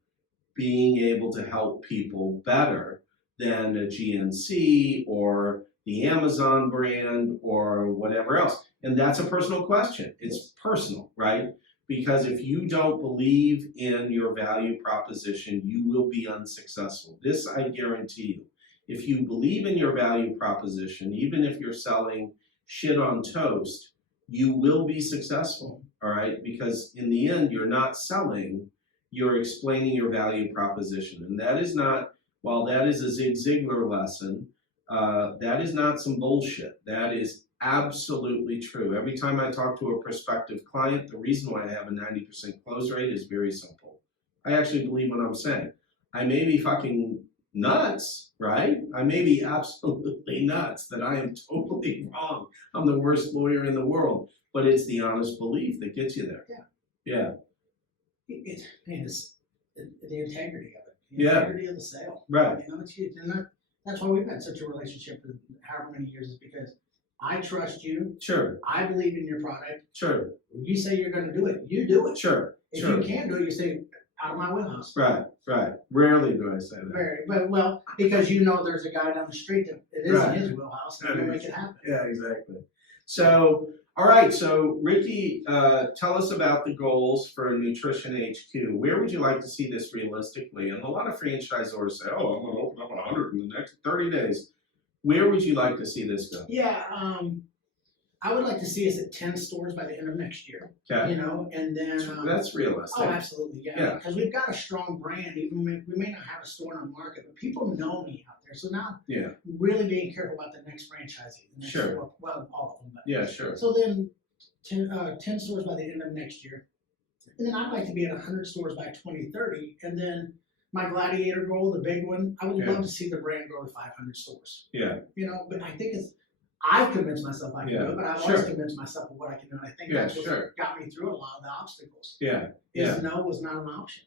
being able to help people better than a GNC or the Amazon brand or whatever else? And that's a personal question. It's personal, right? Because if you don't believe in your value proposition, you will be unsuccessful. This I guarantee you. If you believe in your value proposition, even if you're selling shit on toast, you will be successful, all right? Because in the end, you're not selling, you're explaining your value proposition. And that is not, while that is a Zig Ziglar lesson, that is not some bullshit. That is absolutely true. Every time I talk to a prospective client, the reason why I have a 90% close rate is very simple. I actually believe what I'm saying. I may be fucking nuts, right? I may be absolutely nuts that I am totally wrong. I'm the worst lawyer in the world, but it's the honest belief that gets you there. Yeah. It's the integrity of it. The integrity of the sale. Right. You know, it's huge. And that's why we've had such a relationship for however many years, is because I trust you. Sure. I believe in your product. Sure. You say you're going to do it, you do it. Sure. If you can't do it, you say, out of my wheelhouse. Right. Rarely do I say that. Very, but well, because you know there's a guy down the street that it is in his wheelhouse, and you'll make it happen. Yeah, exactly. So, all right. So, Ricky, tell us about the goals for NutritionHQ. Where would you like to see this realistically? And a lot of franchisors say, "Oh, I'm going to open up 100 in the next 30 days." Where would you like to see this go? Yeah, I would like to see us at 10 stores by the end of next year. Okay. You know, and then that's realistic. Oh, absolutely, yeah. Because we've got a strong brand. Even we may not have a store on the market, but people know me out there. So now, really being careful about the next franchisee. The next store, well, all of them. But, yeah, sure. So then, 10 stores by the end of next year, and then I'd like to be at 100 stores by 2030, and then. My gladiator goal, the big one, I would love to see the brand grow to 500 stores. Yeah. You know, but I think I've convinced myself I can do it, but I've always convinced myself of what I can do. And I think that's what got me through a lot of the obstacles. No was not an option.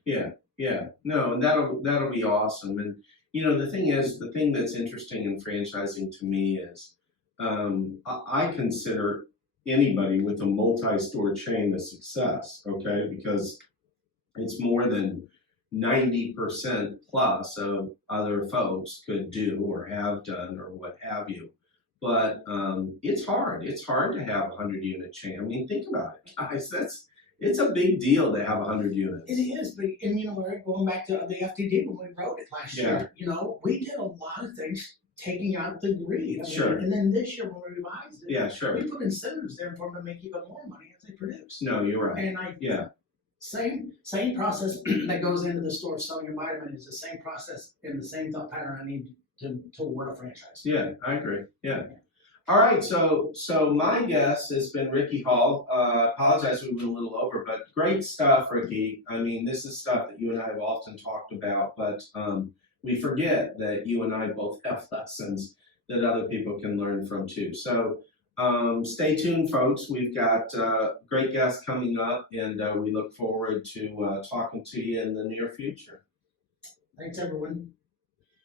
No, and that'll be awesome. And You know, the thing that's interesting in franchising to me is I consider anybody with a multi-store chain a success, okay? Because it's more than 90% plus of other folks could do or have done or what have you. But it's hard. It's hard to have a 100-unit chain. I mean, think about it, guys. It's a big deal to have 100 units. It is, but and you know, we're going back to the FTD when we wrote it last year. You know, we did a lot of things taking out the greed. I mean, Sure. And then this year when we revised it, Yeah, sure. we put incentives there for them to make even more money as they produce. No, you're right. And same process that goes into the store selling a vitamin is the same process and the same thought pattern I need to award a franchise. Yeah, I agree. Yeah. All right, so my guest has been Ricky Hall. Apologize we went a little over, but great stuff, Ricky. I mean, this is stuff that you and I have often talked about, but we forget that you and I both have lessons that other people can learn from too. So stay tuned, folks. We've got great guests coming up, and we look forward to talking to you in the near future. Thanks, everyone.